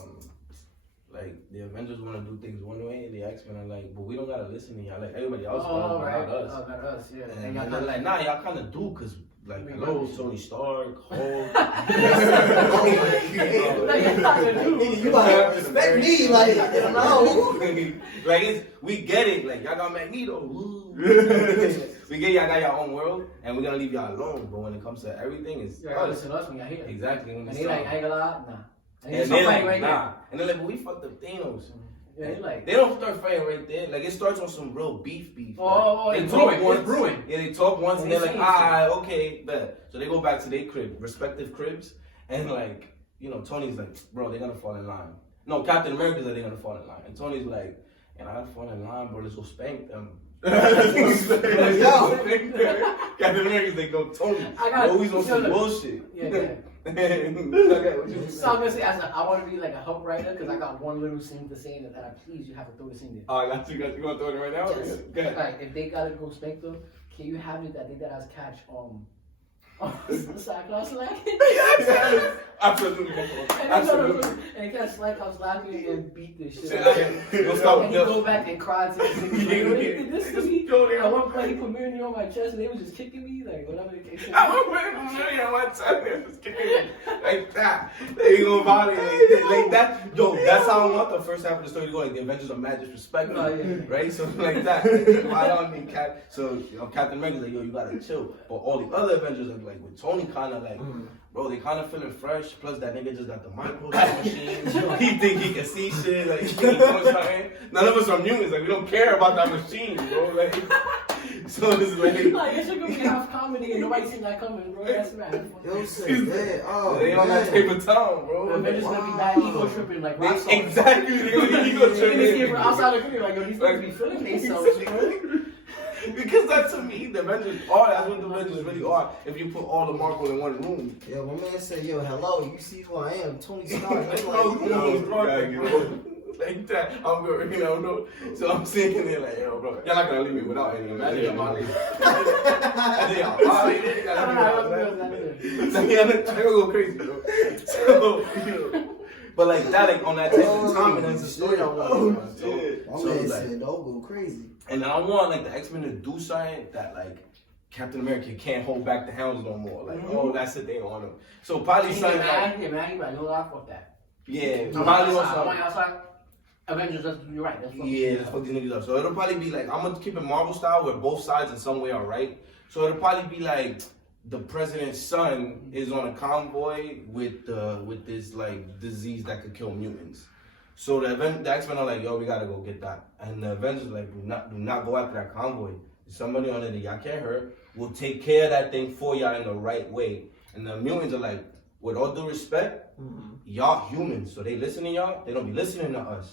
like, the Avengers want to do things one way, and the X-Men are like, but we don't gotta listen to y'all. Like, everybody else does, but right. not us. Oh, not us, yeah. And y'all they're like, nah, y'all kind of do, because, like, We hello, run this Tony Stark, Hulk. You might respect me, like, no. Like, we get it. Like, y'all got Magneto. Woo. We get y'all got your own world, and we're gonna leave y'all alone. But when it comes to everything, it's You gotta listen to us when y'all here. exactly when And it's they like, I ain't gonna lie, nah. and they they're start like, fighting right nah. And they're like, but we fucked up Thanos. there. Yeah, they like, They don't start fighting right there. Like, it starts on some real beef. oh, They it's talk brewing, once. it's brewing. Yeah, they talk once, and They they're like, say okay, bet. So they go back to their crib, respective cribs, and like, you know, Tony's like, bro, they're gonna fall in line. No, Captain America's like, they're gonna fall in line. And Tony's like, and I gotta fall in line, bro, let's go spank them. Captain America's like, go Tony. I got Always on some bullshit. Yeah. Okay, what you So I'm gonna say, I want to be like a help writer because I got one little scene to say that please you have to throw the scene in. Oh, I got you. You want to throw it right now? Yes. Go ahead. Like if they gotta go Spectre, can you have it that they gotta catch Cyclops like? Absolutely. And catch Cyclops laughing and beat this shit. Don't And he go back and cry to the this to me. At one point he put Miri on my chest and they was just kicking me like whatever the case. I was putting on my chest. They was kicking me like that. They ain't gonna bother you like that. Yo, that's how I want the first half of the story to go. Like the Avengers are mad disrespectful, right? So like that. I don't need Cap. So Captain America's like, yo, you gotta chill. But all the other Avengers are like with Tony, kind of like. Bro, they kind of feeling fresh. Plus, that nigga just got the micro machine. He think he can see shit. Like, he doing something. None of us are mutants. Like, we don't care about that machine, bro. Like, so it's like it should be half comedy and nobody seen that coming, bro. That's mad. Yo, say, oh, they on that paper town, bro. The Avengers gonna be that ego tripping like rock stars. Exactly. They're gonna be ego You can see it tripping. from outside the community, like, yo, these niggas be feeling themselves, bro. Because that to me, the Avengers are. That's what the Avengers really are. If you put all the Marvel in one room. Yo, my man said, yo, hello, you see who I am, Tony Stark. I'm like, Like that, I'm good, no. So I'm sitting there like, yo, bro, y'all not gonna leave me without any of that. I think I'm gonna go crazy, bro. So, but like that, like on that type of time, and that's the story I want. So man like, said, don't go crazy. and I want like the X-Men to do something that like Captain America can't hold back the hounds no more. Like, oh, that's it, they on him. So probably something like, Fuck that. yeah, I'm probably outside. Avengers, you're right. That's let's fuck these niggas up. So it'll probably be like, I'm gonna keep it Marvel style where both sides in some way are right. So it'll probably be like the president's son is on a convoy with this like disease that could kill mutants. So the X-Men are like, yo, we gotta go get that. And the Avengers like, do not go after that convoy. There's somebody on it that y'all can't hurt. We'll take care of that thing for y'all in the right way. And the mutants are like, with all due respect, y'all humans, so they listen to y'all, they don't be listening to us.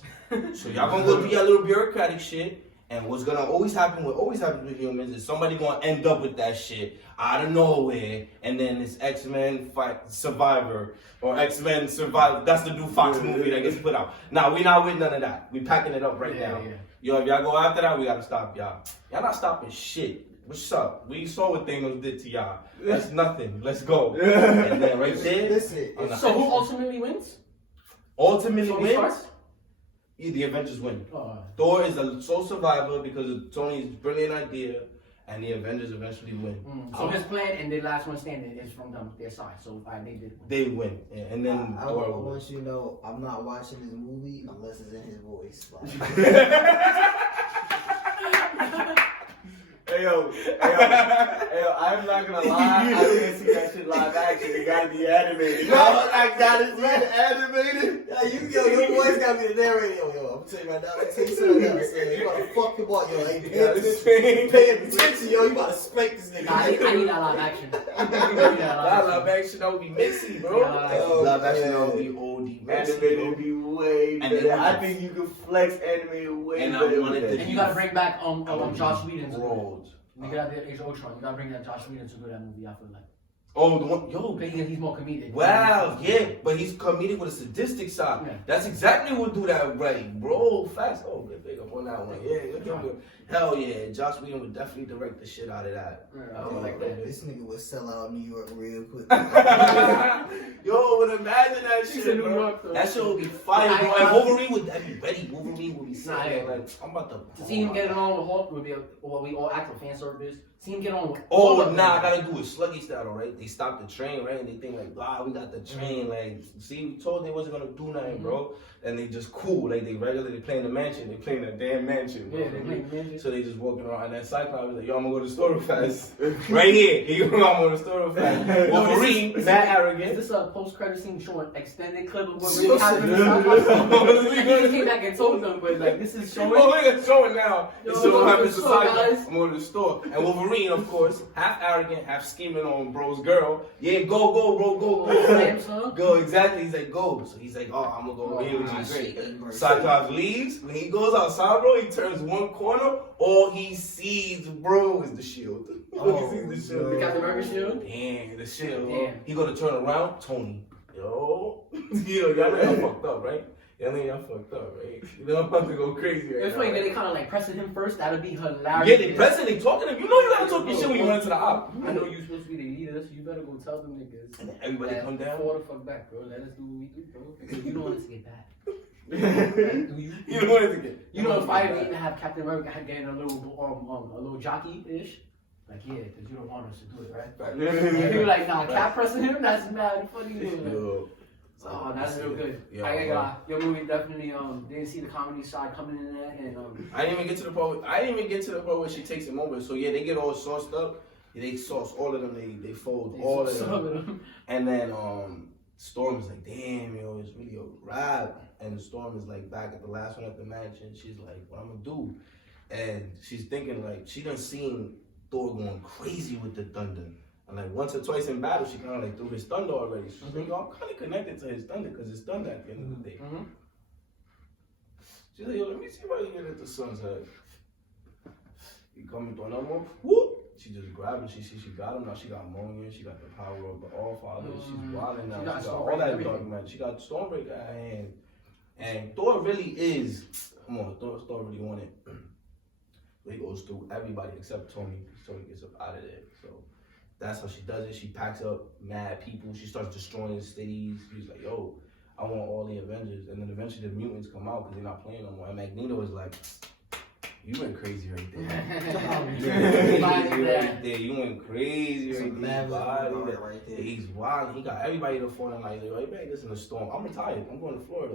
So y'all gonna go do your little bureaucratic shit, and what's gonna always happen, what always happens with humans, is somebody gonna end up with that shit out of nowhere, and then it's X-Men fight Survivor, or X-Men Survivor, that's the new Fox movie that gets put out. Nah, we not with none of that. We packing it up right now. Yeah. Yo, if y'all go after that, we gotta stop y'all. Y'all not stopping shit. What's up? We saw what Thanos did to y'all. That's nothing. Let's go. And then right there. Listen, So who ultimately wins? Ultimately Tony wins. Stark? The Avengers win. Oh, Thor is the sole survivor because of Tony's brilliant idea, and the Avengers eventually win. So his plan and the last one standing is from their side. So they did. They win, yeah. And then I Thor want you to know, I'm not watching this movie unless it's in his voice. Like, Hey yo, I'm not gonna lie, I didn't see that shit live action. It gotta be animated. I got it, man. Animated. Your voice gotta be the narrator. Yo, I'm gonna tell you right now. I'm tell you something else. You gotta fuck him up, yo. Like, pay attention, yo. You gotta spank this nigga. I need that live action. that live action that would be Mixie, bro. Live action that would be OD. Animated would be way better. I think you can flex animated way And I better. wanted to And you gotta bring back Josh Whedon. Rolled. You got the Age of Ultron. You gotta bring that Josh Whedon to do that movie. I feel like. Oh, the one, yo. Because he's more comedic. Wow, yeah, but he's comedic with a sadistic side. Yeah. That's exactly what do that right, bro. Fast. Oh, good big up on that one. Yeah, good. Hell yeah, Josh Whedon would definitely direct the shit out of that. I would like that. This nigga would sell out New York real quick. Yo, but imagine that She's shit, in New bro. York, though. That shit would be fire, Yeah, bro. I- And Wolverine would be ready. Wolverine would be Nah, saying, yeah. like, I'm about To see him get along with Hulk would be what we all act for fan service. See him get on with. Oh, all of nah, I them. gotta do it sluggy style, right? They stopped the train, right? And they think like, wow, we got the train. Like, see, we told they wasn't gonna do nothing, bro. And they just cool, like they regularly playing the mansion. They playing the damn mansion, bro. Yeah, they playing the mansion. So they just walking around. And then Cyclops was like, yo, I'm gonna go to the store real fast. Right here. He go, I'm going to the store real fast. Wolverine, that arrogant. Is this a post-credit scene showing extended clip of what So really happened? shit. He came back and told them, but like this is showing. Oh, look at showing now. Yo, It's so I'm happens to going to the store, Cyclops. guys. I'm going to the store. And Wolverine, of course, half arrogant, half scheming on bro's girl. Yeah, go, bro, go. Slam, son. Go, exactly. He's like, go. So he's like, oh, I'm gonna go here with gonna be great. Shit. Cyclops leaves. When he goes outside, bro, he turns one corner. All he sees, bro, is the shield. All he sees is the shield. The Captain America shield? Damn, the shield. Damn. He gonna turn around, Tony. Yo, y'all know y'all fucked up, right? Y'all know y'all fucked up, right? You know I'm about to go crazy right It's now. funny that they kind of like pressing him first. That'd be hilarious. Yeah, they pressing, they talking to him. You know you gotta talk your shit when you run into the op. I know you're supposed to be the leader, so you better go tell them niggas. And then everybody come down. Fall the fuck back, bro. Let us do what we do, bro. Because you don't want us to get bad. Like, do you? You don't want it to get. You know, if I didn't have Captain America getting a little jockey-ish, like, yeah, because you don't want us to do it, right? And you're like, nah, Cap pressing him, that's mad funny. Yo. Oh, that's real good. Yo, Your movie definitely didn't see the comedy side coming in there, and I didn't even get to the part where she takes him over. So yeah, they get all sauced up. Yeah, they sauce all of them. They fold all of them. And then Storm is like, damn, yo, it's really a rap. And Storm is like back at the last one at the mansion. She's like, what I'm gonna do? And she's thinking like she done seen Thor going crazy with the thunder. And like once or twice in battle, she kind of like threw his thunder already. She's like, yo, I'm kind of connected to his thunder because it's thunder at the end of the day. She's like, yo, let me see if I can get at the sun's head. He coming through another one. Whoop! She just grabbed him. She got him. Now she got Monia. She got the power of the All-Father. She's wilding now. She got all that dark man. She got Stormbreaker at her hand. And Thor really is, come on, Thor really won it. He goes through everybody except Tony. Tony gets up out of there. So that's how she does it. She packs up mad people. She starts destroying cities. She's like, yo, I want all the Avengers. And then eventually the mutants come out because they're not playing no more. And Magneto was like, you went crazy right there. You went crazy right there. He's wild. He got everybody to fall in like, yo, hey, man, this is a storm. I'm retired. I'm going to Florida.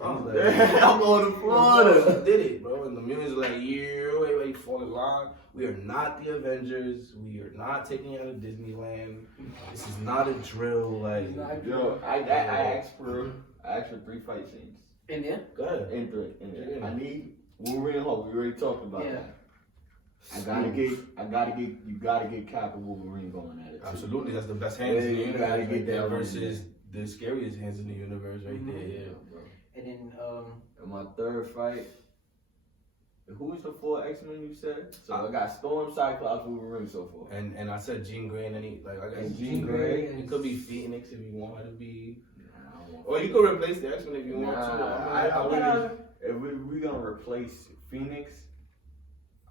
I'm going to Florida. He did it, bro. And the mutants like, yeah, wait, fall in line. We are not the Avengers. We are not taking you out of Disneyland. This is not a drill. Like, yo, I asked for 3 fight scenes. In there? go ahead. In there. Yeah. I need Wolverine and Hulk. We already talked about that. You gotta get Cap and Wolverine going at it. Absolutely, that's the best hands in the you universe. gotta get that versus the scariest hands in the universe right there. Yeah. bro. And then, And my third fight, who was the 4 X-Men you said? So I got Storm, Cyclops, Wolverine so far. And I said Jean Grey and then I got Jean Grey. It could be Phoenix if you want her to be. Or you could replace the X-Men if you want to. If we're gonna replace Phoenix,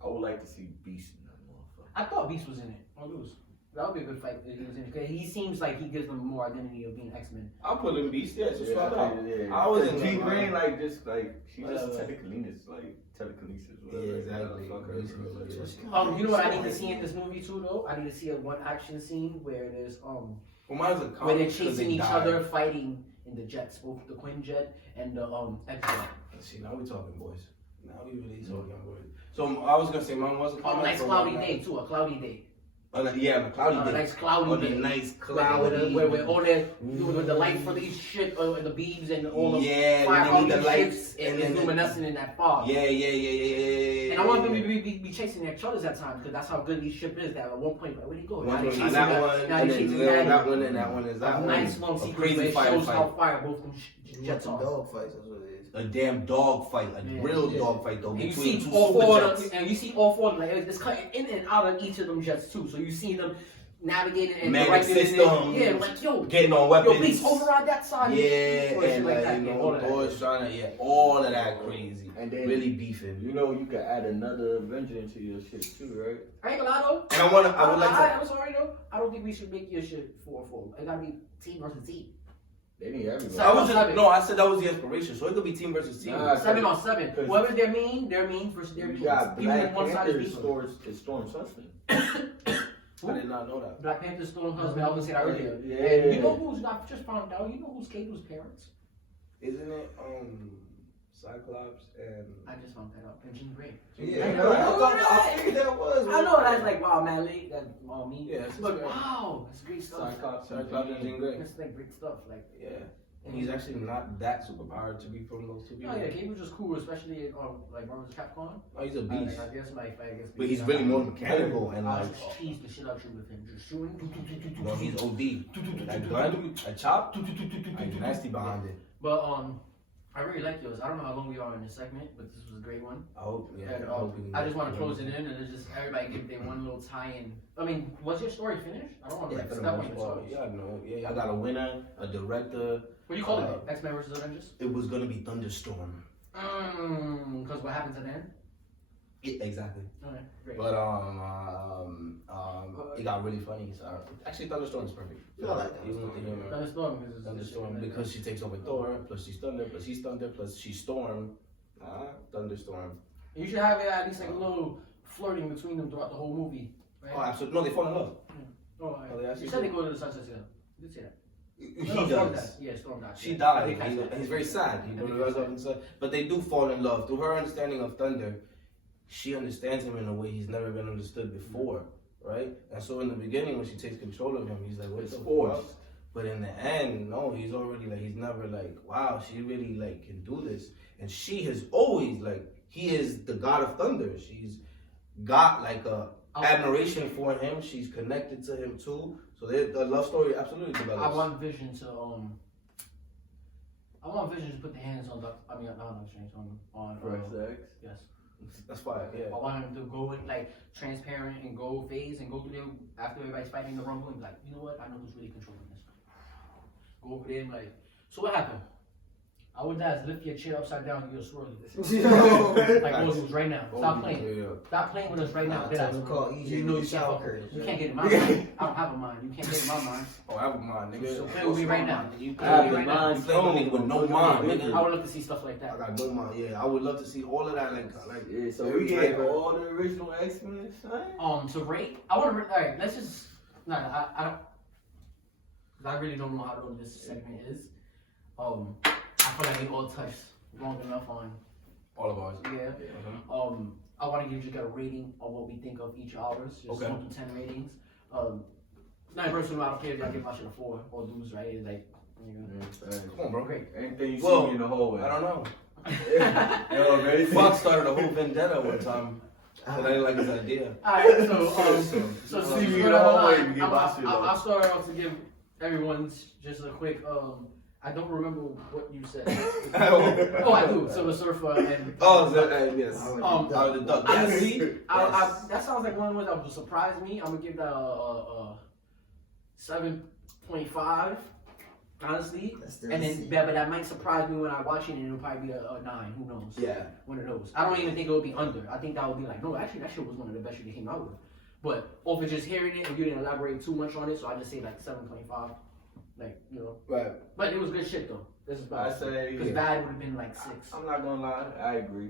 I would like to see Beast in that motherfucker. I thought Beast was in it. Or lose. That would be a good fight if he was in it. Because he seems like he gives them more identity of being X-Men. I'll put in Beast, yeah, just swap out. Yeah. I was in Jean the Grey, she's just telekinesis, Yeah, exactly. You know what I need to see in this movie too, though? I need to see one action scene where there's Well, mine's a where they're comic 'cause chasing they each died. other, fighting in the jets, both the Quinjet and the X-Jet. See, now we talking, boys. Now we really talking, boys. So I was gonna say mine was a On a comic. nice cloudy day too, a cloudy day. On a cloudy day. Nice cloudy On day. a nice cloudy. Where all that with the light for these shit, the beams and all the fire when all they need these the ships lights and then it's luminescent in that fog. Yeah. And I want them to be chasing each other at times because that's how good these ship is. That at one point, like, where do you go? One and that one, and then that one, and that one is that one. Nice long A sequence crazy where it shows firefight. how fire both them jets are. Dog fights, that's what it is. A damn dog fight, real dog fight though, And you between see two all super four, jets. and you see all four, like it's cutting in and out of each of them jets too. So you see them navigating and Magnet directing it. system. Yeah, like yo, Getting on weapons. yo, please override that side. Yeah, Or shit and like that. you Yeah, know, all of that. boys trying to, all of that crazy. And then really beefing. You know, you can add another Avenger into your shit too, right? I ain't gonna lie though. And I would like to. I'm sorry though. I don't think we should make your shit 4-4. It gotta be team versus team. They need everybody. I said that was the inspiration. So it could be team versus team. Nah, 7-on-7. Whoever's their mean versus their mean. You got Even if Black one side is Panther beefing. is Storm's husband. I did not know that. Black Panther, Storm husband. I was gonna say that earlier. Yeah. And you know who's not just found out? You know who's Cable's parents? Isn't it Cyclops and I just found that out. And Jean Grey. Yeah, I know, I figured that was. I know that's like wow, man, late. That's me. Yeah, it's But great. wow, that's great stuff. Cyclops and Jean Grey. That's like great stuff. Like Yeah. And he's actually not that superpowered to be from those two people. oh yeah, Cable's just cool, especially in like Marvel's Capcom. Oh, he's a beast. I guess But he's really more mechanical and I like. just cheese the shit out you with him, just shooting. No, he's OD. That gun, that chop, like nasty behind it. But I really like yours. I don't know how long we are in this segment, but this was a great one. I hope, yeah. And, I hope we can I get just want to it. close it in and it's just everybody give their one little tie-in. I mean, was your story finished? I don't want to Yeah, like for the step on most your part. stories. Yeah, no. Yeah, I got a winner, a director. What do you call it? X-Men versus Avengers? It was gonna be Thunderstorm. Because what happens at the end? Yeah, exactly. Okay, great. But it got really funny. So actually, Thunderstorm is perfect. I like that. Even with the humor. Thunderstorm because it's Thunderstorm because she takes over Thor, plus she's Thunder, plus he's Thunder, plus she's Storm. Thunderstorm. You should have it at least like a little flirting between them throughout the whole movie. Right? Oh, absolutely. No, they fall in love. Oh, all right. Oh, they actually You said they do. go to the sunset together. You did say that. He No, Storm does. died. Yeah, Storm died. She Yeah. died. I think that's He's very sad. He goes up and said, but they do fall in love. Through her understanding of Thunder, she understands him in a way he's never been understood before, right? And so in the beginning, when she takes control of him, he's like, "What the fuck?" But in the end, no, he's already like, he's never like, "Wow, she really like can do this." And she has always like, he is the god of thunder. She's got like a admiration for him. She's connected to him too. So the love story absolutely develops. I want Vision to put the hands on on Sex. yes. That's fine. Yeah. I want him to go in like transparent and go phase and go through there after everybody's fighting in the rumble and be like, you know what? I know who's really controlling this. Go over there and like, so what happened? I would ask, lift your chair upside down and you'll swirl it. Like Moses right now. Stop playing. Stop playing with us right now. Dead ass. You know shower You curtains. can't get in my mind. I don't have a mind. You can't get in my mind. Oh, I have a mind, nigga. So play with me right now. You Play with me right now. You play with me with no mind, nigga. I would love to see stuff like I that. got no mind. Yeah, I would love to see all of that. Like Yeah, so every we get type of- all the original X-Men, son. To rate, I want to rate. All right, let's just. I don't. 'Cause I really don't know how long this segment is. I feel like we all touched long enough on. all of ours. Yeah. I want to give you guys a rating of what we think of each ours. Just Okay. 1 to 10 ratings. Not personally, I don't care if y'all give my shit a 4 or dudes, right? It's like, Come on, bro. great. Anything you Well, see me in the hallway. I don't know. Yo, ready? Fox started a whole vendetta one time. And I didn't like his idea. Alright, so See me in the hallway, you get my shit I'll off. start off to give everyone just a quick. I don't remember what you said. Oh, I do. Silver Surfer and. Oh, yes. The duck. Honestly, Yes. that sounds like one of the ones that would surprise me. I'm gonna give that a 7.5. Honestly, and then but that might surprise me when I watch it, and it'll probably be a 9. Who knows? Yeah. One of those. I don't even think it would be under. I think that would be like, no, actually, that shit was one of the best shit they came out with. But over just hearing it and you didn't elaborate too much on it, so I just say like 7.5. Like, you know. Right. But it was good shit though. This is bad. I say Because bad would have been like 6. I'm not gonna lie, I agree.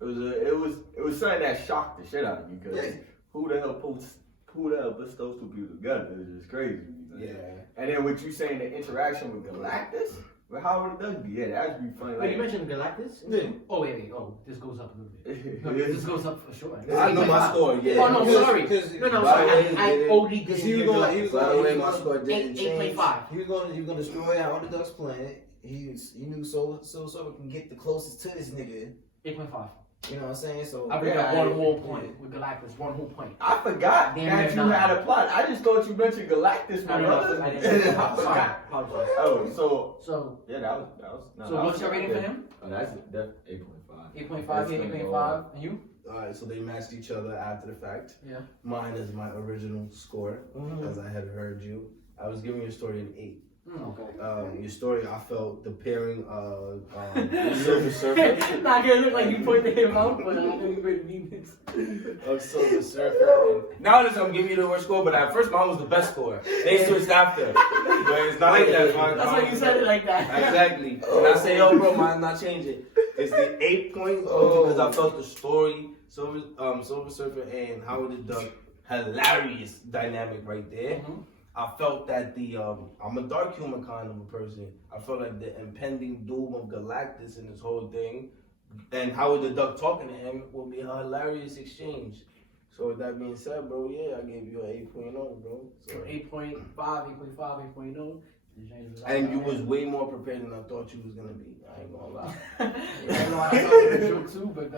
It was something that shocked the shit out of me because who the hell puts those two people together? It's just crazy. You know? Yeah. And then what you saying, the interaction with Galactus, with Howard the Duck, yeah, that'd be funny. Wait, you mentioned Galactus? Yeah. Oh wait. Oh, this goes up a little bit. No, this goes up for sure. I know my score, yeah. Oh no, sorry. No, sorry. I OD didn't Because hear Galactus. By the way, my score didn't change. 8.5. He was gonna destroy our the Duck's planet. He knew Silver Surfer can get the closest to this nigga. 8.5. You know what I'm saying? So I bring up one whole point with Galactus. One whole point. I forgot Damn that near you 9. had a plot. I just thought you mentioned Galactus, my brother. I didn't. I forgot. Apologize. Oh, So, yeah, that was. so what's your rating for him? Oh, that's 8.5. 8.5, 8.5, and you? Alright, so they matched each other after the fact. Yeah. Mine is my original score, as I had heard you. I was giving your story an 8. Okay. Your story, I felt the pairing of Silver Surfer. Not gonna look like you pointed him out, but I know you really mean this. Of Silver Surfer. And now that I'm giving you the worst score, but at first mine was the best score. They switched after. But it's not like that. That's why you said it like that. Exactly. And I say, yo, bro, mine's not changing. It's the 8 points because I felt the story, Silver Surfer and Howard the Duck, hilarious dynamic right there. I felt that I'm a dark humor kind of a person. I felt like the impending doom of Galactus and this whole thing, and Howard the Duck talking to him will be a hilarious exchange. So with that being said, bro, yeah, I gave you an 8.0, bro. So 8.5, 8.5, 8.0. And you was way more prepared than I thought you was gonna be. I ain't gonna lie. I know I thought it was a joke too, but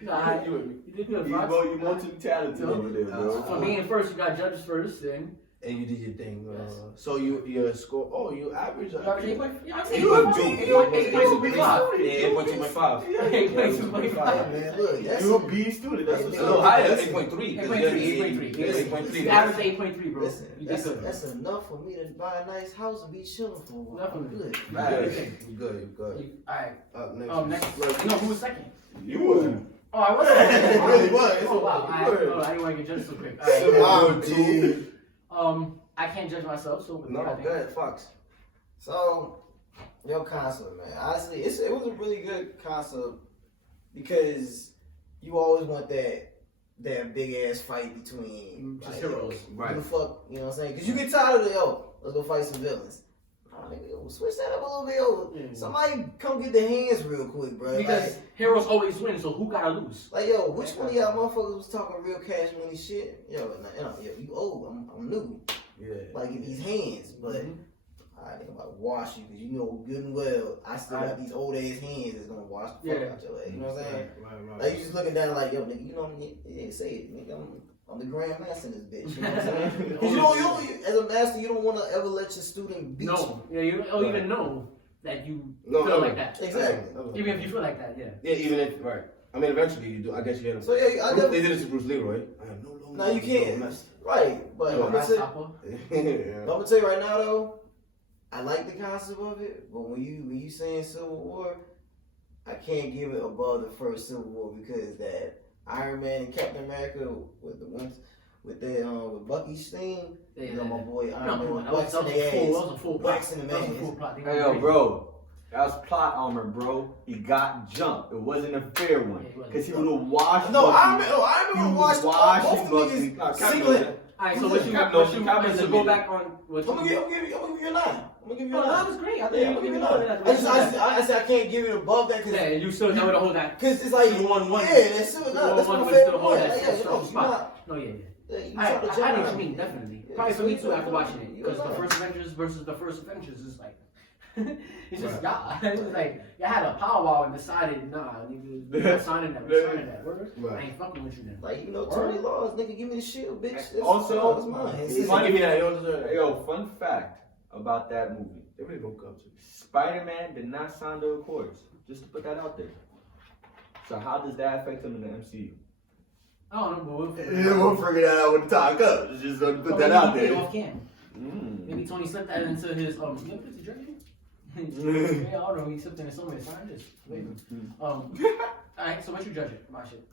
nah, you did good. You multi-talented over there, bro. For being first, you got judges first, then And you did your thing. So your score. Oh, you average. You average 8 point? Yeah, I say You 8.2. 8.2.5. Yeah, 8.2.5. Man, look, that's You're a B student. That's what's A little up. higher. 8.3. 8.3. 8.3. You average 8.3, bro. Listen, You did good. that's enough for me to buy a nice house and be chilling for a while. I'm good. You good. Alright. Next. Next. No, who was second? You were. Oh, I was second. It really was. Oh, wow. I didn't want to get judged so quick. Alright. I can't judge myself, so. No, good. Fox. So, your concept, man. Honestly, it was a really good concept because you always want that big ass fight between Just heroes. Right. Who the fuck, you know what I'm saying? Because you get tired of let's go fight some villains. Switch that up a little bit. Somebody come get their hands real quick, bro. Because heroes always win, so who gotta lose? Which one of y'all motherfuckers was talking real cash money shit? You old. I'm new. Yeah. Like in these hands, but I think I'm about to wash you because you know good and well I still got these old ass hands that's gonna wash the fuck out your ass. You know what I'm saying? Right. Like you just looking down like, yo, nigga, you know, say it, nigga. I'm the grand master in this bitch. You know what I'm saying? Because you as a master, you don't want to ever let your student beat you. No. Yeah, you don't even know that you No, feel like that. Exactly. Even if you feel like that, yeah. Yeah, even if right. I mean, eventually you do. I guess you had. So yeah, I never. They did it to Bruce Leroy. No, you can't. Right, but I'm gonna tell you right now though, I like the concept of it, but when you saying Civil War, I can't give it above the first Civil War because that Iron Man and Captain America with Bucky's thing, you know my boy Iron Man was waxing their ass, waxing the man. Hey, yo, bro. That was plot armor, bro. He got jumped. It wasn't a fair one. Because he would have washed No, Bucky. Iron Man washed both niggas singlet. Alright, so what you to go back on what I'm gonna give you a 9. that was great. I think I'm gonna give you a 9. I said I can't give it above that because you still know to hold that. Because it's like You won one. Yeah, that's still not. That's my favorite one. No, yeah. I I know what you mean, definitely. Probably for me too after watching it. Because the first Avengers versus the first Avengers is like, it's just y'all. It's like, y'all had a powwow and decided, nah, nigga, we're not signing that. We're signing that. Word? I ain't fucking with you then. Like, Tony Laws, nigga, give me the shield, bitch. That's Also, all mine. Give me that. You don't deserve that. Yo, fun fact about that movie. They really broke up too. Spider-Man did not sign the Accords. Just to put that out there. So how does that affect him in the MCU? I don't know, but We'll figure that out when the time comes. Just gonna put that out there. Off cam. Maybe Tony slipped that into his you ever put the jersey? Yeah, I don't know. He slipped in somewhere. Sign this. Alright, so what you judge it? My shit.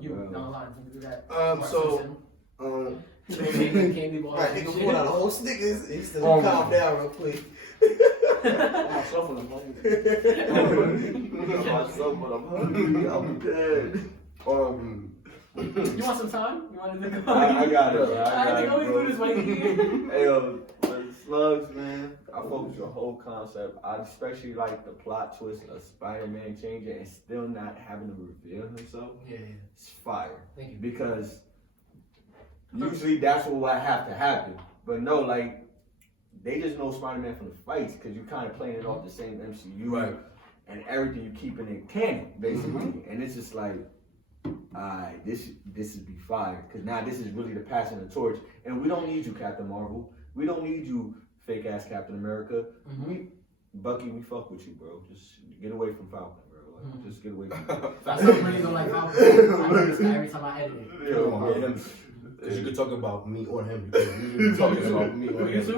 You down the line. Can you do that? Candy ball. Right, nigga pulled out a whole Snickers. He still calm down real quick. Myself when I'm hungry. I'm hungry. I'm dead. You want some time? You want to go? I got it. I think always do this way. Hey, yo, the slugs, man. I fuck with your whole concept. I especially like the plot twist of Spider-Man changing and still not having to reveal himself. Yeah. It's fire. Thank you. Because usually that's what would have to happen. But no, like, they just know Spider-Man from the fights because you're kind of playing it off the same MCU. Right. And everything you keeping in canon, basically. And it's just like, alright, this is be fire. Because now this is really the passing of the torch. And we don't need you, Captain Marvel. We don't need you, fake ass Captain America. Bucky, we fuck with you, bro. Just get away from Falcon, bro. Like, just get away from Falcon. That's something you don't like Falcon. I notice that every time I edit it. Because you could talk about me or him. You're talking about me or him. Yes.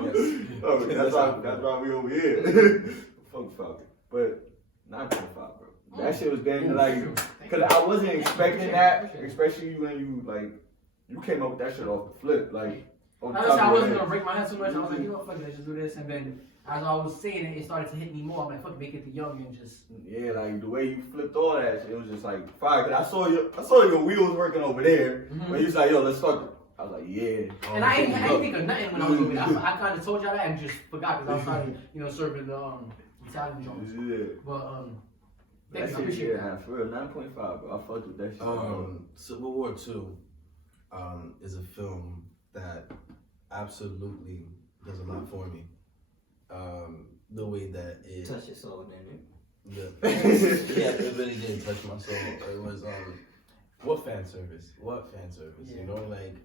Oh, that's why we over here. Fuck Falcon. But 9.5, bro. That shit was damn like, because I wasn't expecting that, especially when you came up with that shit off the flip. Like, on the top I of wasn't your gonna head. break my head too much. I was like, you know what, fuck it, let's just do this. And then as I was saying it, it started to hit me more. I'm like, fuck, make it the young and just. Yeah, like the way you flipped all that shit, it was just like fire. Cause I saw your wheels working over there. When you was like, yo, let's fuck. I was like, yeah. And I ain't think of nothing when I was over there. I kind of told y'all that and just forgot because I was trying to, serving the Italian joints. Yeah. But That thank you, I shit, appreciate yeah, for real, 9.5, bro. I fucked with that shit. Civil War 2 is a film that absolutely does a lot for me. The way that it Touch your soul, didn't yeah, it really did touch my soul. It was what fan service? You know, like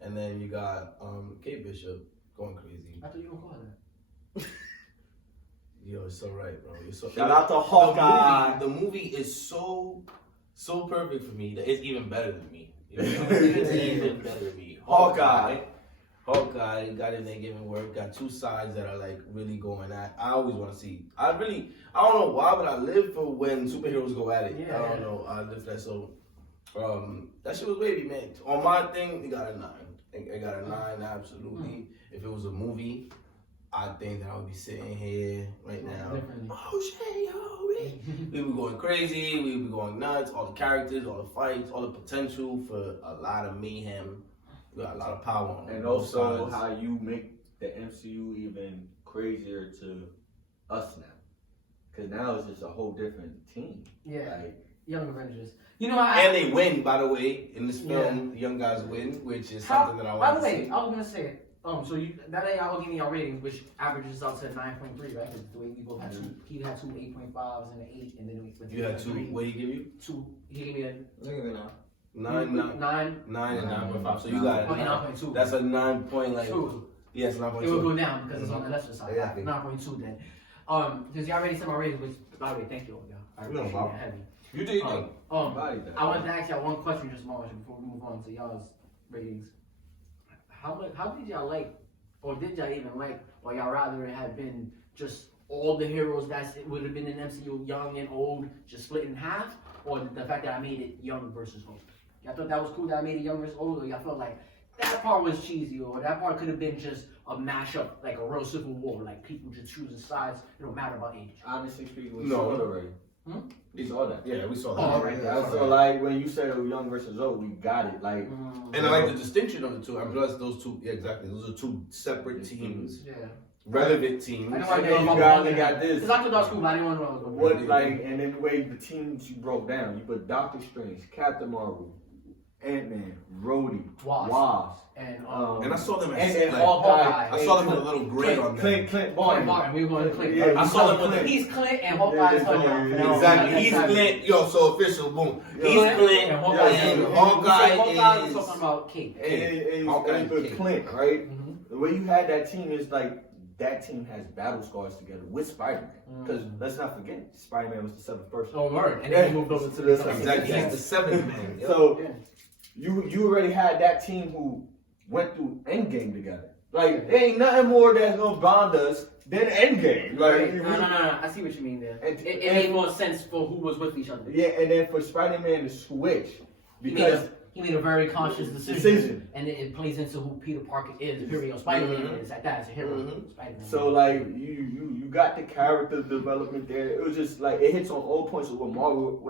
and then you got Kate Bishop going crazy. I thought you were gonna call that. Yo, it's so right, bro. You're so Shout out to Hawkeye. The movie is so perfect for me that it's even better than me. You know what I'm saying? It's even better than me. Hawkeye got in there giving work. Got two sides that are like really going at. I always want to see. I don't know why, but I live for when superheroes go at it. Yeah. I don't know. I live for that. So that shit was wavy, man. On my thing, it got a 9. I got a 9, absolutely. If it was a movie, I think that I would be sitting here right now. Differently. Oh shit, yo, we be going crazy, we be going nuts, all the characters, all the fights, all the potential for a lot of mayhem. We got a lot of power on And both also sides. how you make the MCU even crazier to us now. Because now it's just a whole different team. Yeah. Like, Young Avengers. You know, And they win, by the way, in this film. The young guys win, which is something that I want to By the see. way, I was gonna say, so that day I was giving y'all ratings, which averages out to 9.3, right? The way we both had two, he had two 8.5s and an 8, and then we You had 2. What did he give you? 2. He gave me a Look at me now. 9 and 9.5. So you got Oh, 9.2. That's a 9 point like. 2. Yes, 9.2. It will go down because it's on the lesser side. Exactly. 9.2 then. Because y'all already said my ratings, which by the way, thank you all y'all. I No appreciate problem. it heavy. You did. body that. I wanted to ask y'all one question just moment before we move on to y'all's ratings. How did y'all like, or did y'all even like, or y'all rather it had been just all the heroes that would have been in MCU, young and old, just split in half, or the fact that I made it young versus old? Y'all thought that was cool that I made it young versus old, or y'all felt like that part was cheesy, or that part could have been just a mashup, like a real civil war, like people just choosing sides, it don't matter about age. Honestly speaking, we No. saw it already. We saw that. Yeah, we saw that. Oh, right. Yeah, so like when you said it was young versus old, we got it. Like, And I like the distinction of the two. I'm blessed those two. Yeah, exactly. Those are two separate teams, Yeah. relevant teams. I know and then you got this. Because I thought that was cool, but I didn't want to know What like, and then the way the teams you broke down, you put Doctor Strange, Captain Marvel, Ant-Man, Rhodey, Wasp. and And I saw them and as then like, Hawkeye. I saw them with a little gray on them. Clint Clint Barton. Barton, we were going to Clint. Yeah, I saw them with Clint. He's Clint and Hawkeye is Hawkeye. Yeah, Exactly. He's Clint. Yo, so official. Boom. He's Clint Clint. and Hawkeye. And Yeah. Hawkeye Hawkeye was is. talking about Kate. And Hawkeye and and King. Clint, right? Mhm. The way you had that team is like that team has battle scars together with Spider-Man. Because let's not forget, Spider-Man was the 7th person. Oh, word. And then he moved over to the Exactly. He's the 7th man. Yep. So Yeah. you already had that team who went through Endgame together. Like there ain't nothing more that's gonna bond us than Endgame. Like No. I see what you mean there. And- It and- made more sense for who was with each other. yeah, and then for Spider-Man to switch because He made a very conscious decision. And it plays into who Peter Parker is, period. Spider-Man is at that as a hero. Spider-Man. so like you got the character development there. It was just like it hits on all points of what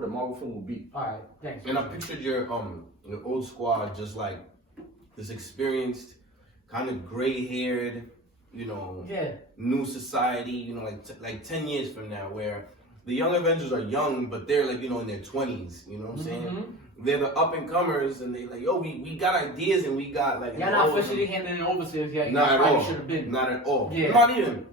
a Marvel film would be. Alright, thanks. And I pictured your old squad just like this experienced, kind of gray-haired, you know, Yeah. new society. You know, like 10 years from now, where the young Avengers are young, but they're like in their 20s. You know what I'm saying? They're the up and comers, and they like, yo, we got ideas, and we got like. Y'all not officially handing it over to us yet. Not at all. Should have been. Not at all. Yeah. Not even.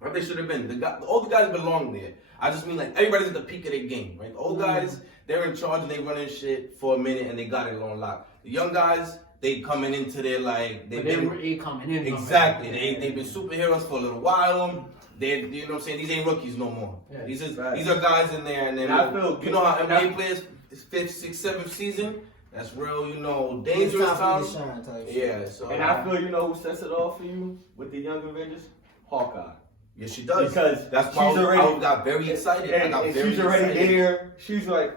What they should have been. All the guys belong there. I just mean like everybody's at the peak of their game, right? The old guys, they're in charge and they running shit for a minute and they got it on lock. The young guys, they coming into their like But they coming in. exactly. They've been superheroes for a little while. They, you know what I'm saying? These ain't rookies no more. Yeah. These Right. are guys in there, and then And I feel you know how good. NBA players, 5th, 6th, 7th season. That's real, dangerous times. Yeah. So And I feel you know who sets it off for you with the young Avengers? Hawkeye. yes, she does. Because that's why she's already- I got very excited. I And, got and very she's already excited. there. She's like,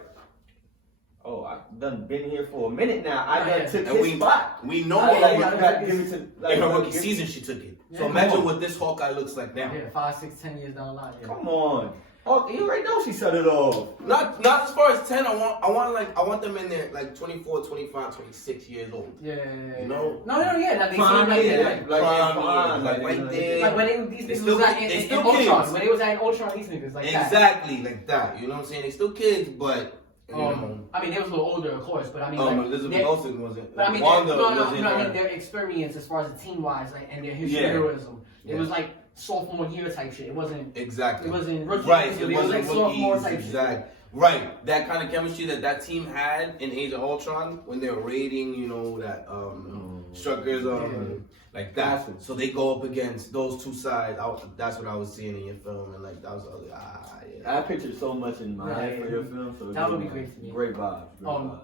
oh, I've done been here for a minute now. I done took And his spot. We know I like, what you gotta give it to in her like, rookie give- season she took it. So Yeah. imagine what this Hawkeye looks like now. Yeah, 5, 6, 10 years down the line. Yeah. Come on. Oh, you already know she set it off. Not as far as 10. I want them in there like 24, 25, 26 years old. Yeah. You know? No, yeah. That they seem Prime like age, they're like, prime prime, years, like right there. like when these They niggas still- was at they in still Ultron. kids. When they was at Ultron, these niggas like that. Exactly like that. You know what I'm saying? They still kids, but you know. I mean, they was a little older, of course, but I mean, Elizabeth they're- Olsen wasn't. But I mean, Wanda no, was in I her. mean, their experience as far as the team wise, like, and their Yeah. heroism. It Yeah. was like sophomore year type shit. It wasn't. Exactly. It wasn't rookie. Right. It It was wasn't like sophomore rookies. type shit. Exactly. Right, that kind of chemistry that team had in Age of Ultron when they were raiding, that Strucker's like that. So they go up against those two sides. That's what I was seeing in your film, and like that was I pictured so much in my head for your film, so that would be great to me. Great vibes.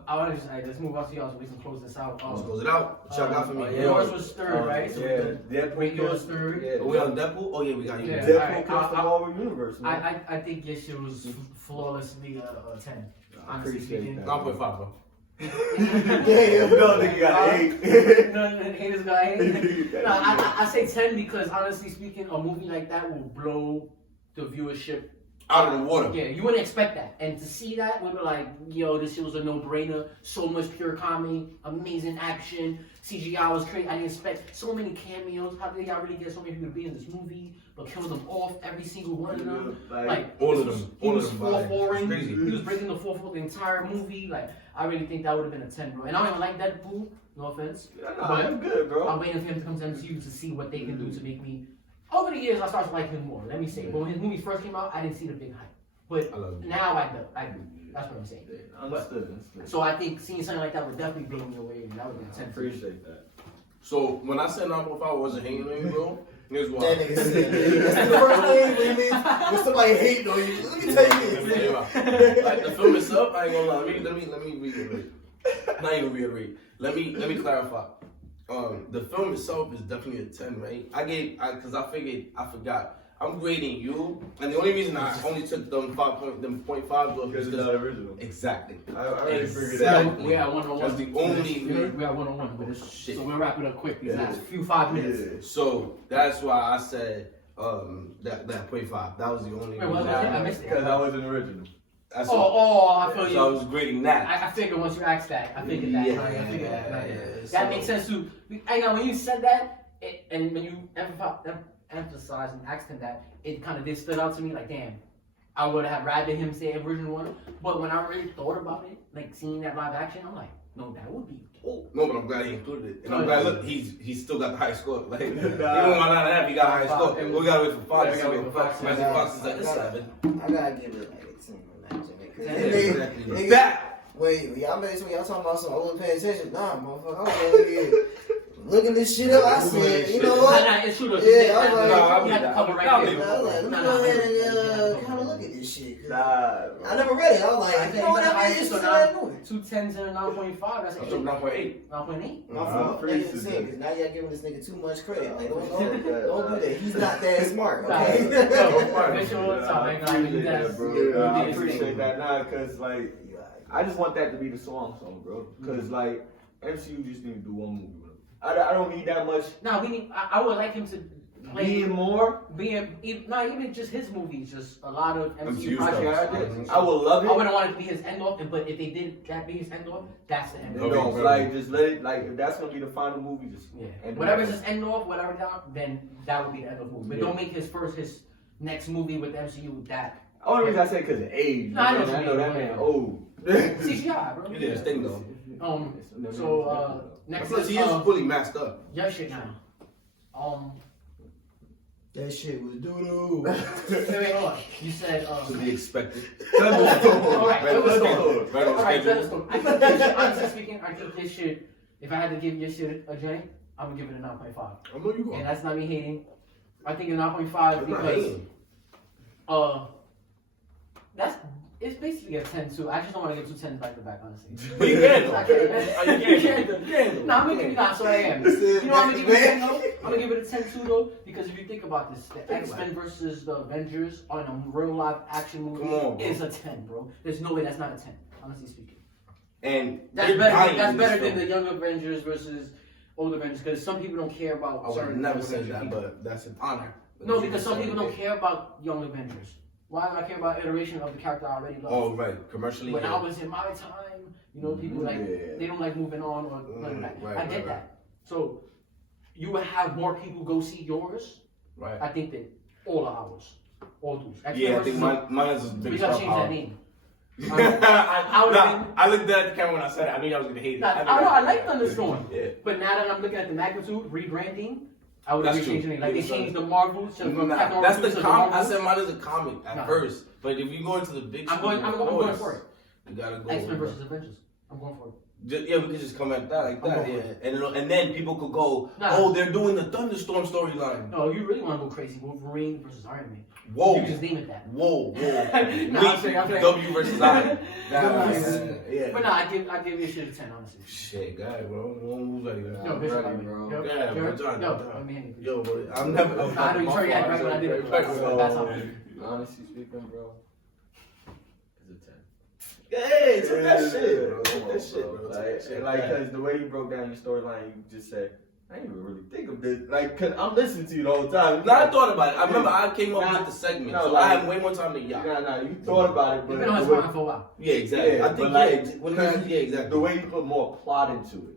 I want to just let's move on to y'all so we can close this out. Let's close it out. What y'all got for me? Yours was third, right? So Deadpool. yours third. Yeah. Are we on Deadpool? Oh yeah, we got you. Yeah. Deadpool across the Marvel universe, man. I think your shit was flawlessly a 10. Honestly Appreciate speaking. that. 9.5, bro. Yeah, no, nigga got 8. No, haters got 8. No, I say 10 because honestly speaking, a movie like that will blow the viewership Out of the water. Yeah, you wouldn't expect that. And to see that, we were like, yo, this shit was a no-brainer. So much pure comedy, amazing action, CGI was crazy. I didn't expect so many cameos. How did y'all really get so many people to be in this movie, but kill them off, every single one of them? Like all of them. He was Crazy. 4-4ing. He was breaking the 4-4 the entire movie. Like, I really think that would have been a 10, bro. And I don't even like Deadpool, no offense. I'm good, bro. I'm waiting for him to come to MCU to see what they can do to make me. Over the years, I started to like him more. Let me say, but when his movies first came out, I didn't see the big hype. But now I do. That's what I'm saying. Understood. So I think seeing something like that would definitely blow me away, and that would be a 10. Appreciate that. So when I said 9.5, I wasn't hating on you, bro. Here's why. That nigga said that. That's the first thing when somebody hating on you. Let me tell you this. Like the film itself, I ain't gonna lie. Let me reiterate. Not even reiterate. Let me clarify. The film itself is definitely a 10, right? Because I figured I forgot. I'm grading you, and the only reason I only took them 0.5 was Because it's not original. Exactly. I already figured that out. We're at 101. That's the only. We're at 101 with this shit. So we'll wrap it up quick. These last few 5 minutes. So that's why I said that 0.5. That was the only. Wait, what was it? I missed it. Because I wasn't original. I feel you. So I was grading that. I figured once you asked that, I figured that. Yeah, I figured that. yeah. That makes sense too. I know when you said that, and when you emphasized and asked him that, it kind of did stood out to me. Like, damn, I would have rather him say original one. But when I really thought about it, like seeing that live action, I'm like, no, that would be dope. No, but I'm glad he included it, and I'm glad. Look, he's still got the high score. Like even with my 9.5, he got a high score. And we gotta wait for Fox. Magic Fox is like a 7. I gotta give it like a 10 on that. Exactly. That. Wait, y'all made some. Y'all talking about some. I wasn't paying attention. Nah, motherfucker. I was over here looking this shit up. I said, you know what? It's true. Yeah, I was like, you had to cover right there. I was like, let me go ahead and kind of look at this shit. Nah, I never read it. I was like, you know what? I mean, it's still not doing. 2 10s and a 9.5. That's I took 9.8. 9.8. My fault. Because now y'all giving this nigga too much credit. Like, don't do that. He's not that smart. Okay. I appreciate that. Nah, because like I just want that to be the song, bro. Because like MCU just need to do one movie. I don't need that much. No, we need. I would like him to play more. Even just his movies, just a lot of MCU MCU projects. I would love it. I wouldn't want it to be his end off, but if they did that be his end off, that's the end off. No, like just let it. Like if that's gonna be the final movie, just Whatever's his end off, whatever down, then that would be the end of the movie. But don't make his next movie with the MCU that. Only reason I say because of age. No, I know that man old. CGI, bro. He did his thing though. So next is he is fully masked up. your shit now. That shit was doo-doo. Wait, hold on. You said To be expected. Alright, Right on Alright, schedule. I think this shit, honestly speaking, I think this shit, if I had to give your shit a J, I'm gonna give it a 9.5. I know you And going. that's not me hating. I think a 9.5 because it's basically a 10 too. I just don't want to give 2 10s back to back, honestly. But you can though. I can't. No, I'm gonna give it so I am. You know I'm gonna give it a 10 though? I'm gonna give it a 10 too though, because if you think about this, the X-Men versus the Avengers on a real live action movie is a 10, bro. There's no way that's not a 10, honestly speaking. And That's better than the Young Avengers versus Old Avengers, because some people don't care about I would certain never say Avengers that, people. but that's an honor. No, because some people don't care about Young Avengers. Why do I care about iteration of the character I already love? Oh, right. Commercially. When I was in my time, people they don't like moving on or like that. Right, I get that. So you would have more people go see yours. Right. I think that all of ours, all dudes. Yeah, I think mine is a big We gotta change power. that name. I looked at the camera when I said it. I knew I was gonna hate it. I like Thunderstorm. Yeah. But now that I'm looking at the magnitude, rebranding, I would That's agree changing true. it. Like they Yeah, changed the Marvel to from Nah, Captain that's Marvel the to comic. I Marvel. said mine is a comic at Nah. first, but if you go into the big I'm going for it. You gotta go. X-Men versus Avengers. I'm going for it. Yeah, we could just come at that like I'm that, going yeah. for And then people could go, Nah. oh, they're doing the Thunderstorm storyline. No, you really want to go crazy? Wolverine versus Iron Man. Whoa. You can just name it that. Whoa. Nah, I'm saying. W versus I. But Yeah. no, I give this shit a 10, honestly. Shit, God, bro. Won't move like that. Yo, I'm Bishop, ready, I mean. bro. Yo, Yeah, yo, bro, John, yo, John. let me hand you. Yo, bro, I'm never. I know you turned your head right when I did it. That's how it is. Honestly speaking, bro, it's a 10. Hey, take that Yeah, shit, bro. come Take on, that shit, bro. bro. Like, Take that shit. like, cause the way you broke down your storyline, you just said, I didn't even really think of this. Like, cause I'm listening to you the whole time. No, I thought about it. I remember I came up Nah, with the segment, no, so like- I had way more time than y'all. Nah, you thought about it, but You've been on his the way- mind for a while. Yeah, exactly. Yeah, I think, but like, yeah, exactly. the way you put more plot into it.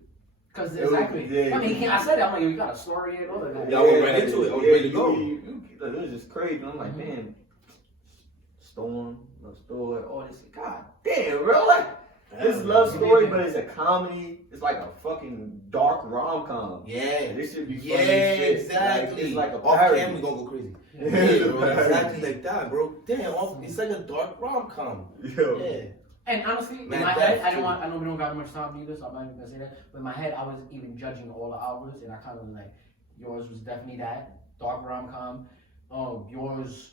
Because It was- exactly. yeah, I mean, I said it. I'm like, you got a story and all that. Yeah, I was right into it. I was ready to go. It was just crazy. And I'm like, man, Storm, no story, all this. God damn, bro. Like, this love story, but it's a comedy. It's like a fucking dark rom-com. Yeah. And this should be funny Yeah, as shit. exactly. Like, it's like a off parody. cam, we gonna go crazy. Yeah, Yeah, bro, exactly like that, bro. Damn, it's like a dark rom-com. Yo. Yeah. And honestly, in Man, my that's head, I true. know we don't got much time either, so I'm not even gonna say that. But in my head, I wasn't even judging all the hours, and I kind of like, yours was definitely that dark rom-com. Yours,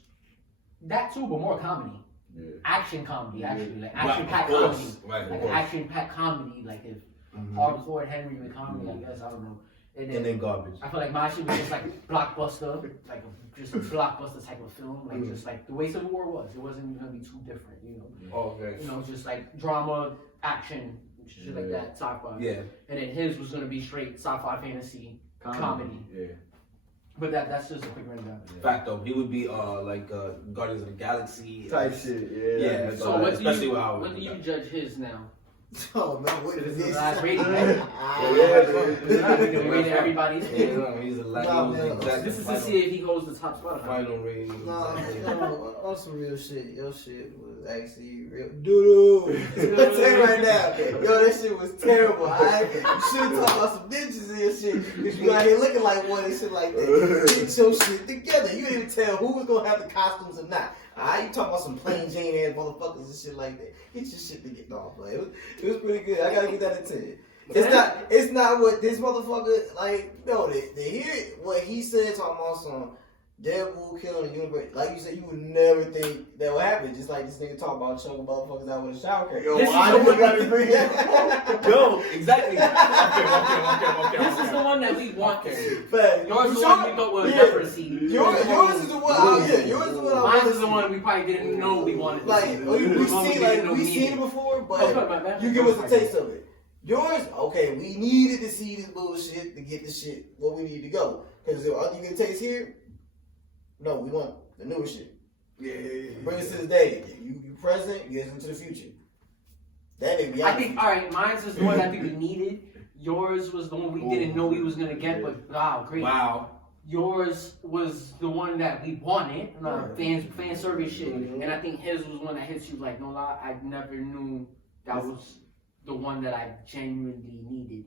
that too, but more comedy, Yeah. action comedy, actually, like Right, action-packed of course. comedy, Right, of like course. action-packed comedy, like if Mhm. hardcore Henry with comedy, I guess I don't know. And then garbage. I feel like my shit was just like blockbuster, like just a blockbuster type of film, like just like the way Civil War was. It wasn't gonna be too different, you know. Okay. You know, just like drama, action, shit like that, sci-fi. Yeah. And then his was gonna be straight sci-fi fantasy comedy. Yeah. But that's just a quick rundown. Fact though, he would be like Guardians of the Galaxy Type shit, yeah. Yeah, That's So all. especially with how what do you judge his now? Oh man, what is This is this? the last rating, right? Yeah, We rated everybody's. Yeah, no, he's a Nah, like man, exactly This is to final, see if he holds the top spot. final rating. No, exactly. no, on some real shit. Your shit was actually real doo-doo. I tell you right now, yo, that shit was terrible. Alright, you should talk about some ninjas and your shit because you out here looking like one and shit like that. Get your shit together. You didn't even tell who was gonna have the costumes or not. Alright, you talking about some plain Jane ass motherfuckers and shit like that. Get your shit together. No, but it was pretty good. I gotta get that into it. It's not what this motherfucker like. No, to hear what he said talking about some Deadpool killing the universe. Like you said, you would never think that would happen. Just like this nigga talk about choking motherfuckers out with a shower curtain. Yo, This why is did the you gotta bring that? Yo, exactly. This is the one that we want to see. But Yours is the one we thought was never see. Yours is the one. Yours is the one. I Mine want is the one we probably didn't know we wanted to see. Like we The one seen, didn't like know we needed. seen it before, Oh, but my bad. you give us a taste of it. Yours, okay, we needed to see this bullshit to get the shit where we need to go. Because are you gonna taste here? No, we want the newer shit. Yeah. Bring us to the day. You present, get us into the future. That nigga be I out. think, alright, mine's was the one I think we needed. Yours was the one we didn't know we was gonna get, but wow, great. Wow. Yours was the one that we wanted, fan service shit. Mhm. And I think his was one that hits you like, no lie, I never knew that was the one that I genuinely needed.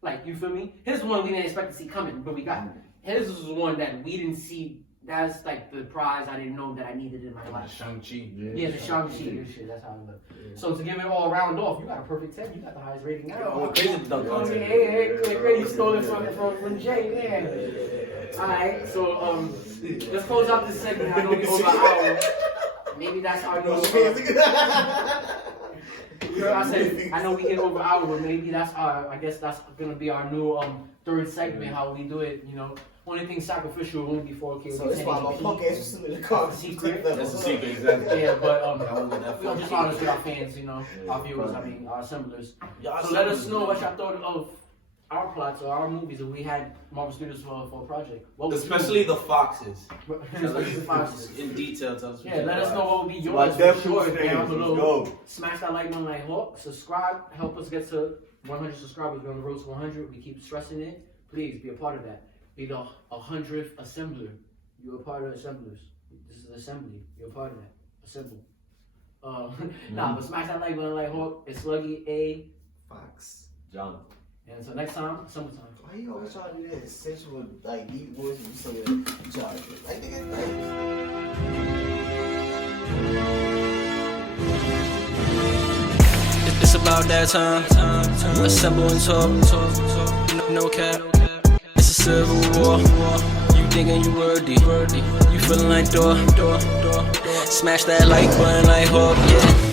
Like, you feel me? His one we didn't expect to see coming, but we got. His was the one that we didn't see. That's like the prize I didn't know that I needed in my life. Shang-Chi. Yeah, the Shang-Chi and shit, that's how it looked. So to give it all round off, you got a perfect 10. You got the highest rating now. I went crazy with the dunk contest. Hey, you stole it from Jay, man. Alright, so let's close out this segment. I know we over an hour. Maybe that's our new. I said I know we get over an hour, but maybe that's our. I guess that's gonna be our new third segment. How we do it, you know. Only thing sacrificial won't be 4K. So that's why my punk ass was sitting in the car. That's the secret. That's the secret, exactly. Yeah, but that we're just honest with our fans, you know, our viewers. I mean, our assemblers. Y'all So let us know what y'all. y'all thought of our plots or our movies if we had Marvel Studios for a project. What would Especially the foxes. Especially the foxes. In detail, tell us. Yeah, let us know what would be My yours for Deadpool sure stands, down let's below. go. Smash that like button like hawk. Subscribe. Help us get to 100 subscribers. We're on the road to 100. We keep stressing it. Please be a part of that. Be the 100th assembler. You're a part of assemblers. This is assembly. You're a part of that. Assemble. Nah, but smash that like button like hawk. It's Sluggy A. Fox. John. And until next time, summertime. Why you always trying to do that sensual, like deep voice when you say that? You try to like It's about that time. Assemble and talk. No cap. It's a civil war. You thinking you worthy. You feeling like door. Smash that like button like Hawk, yeah.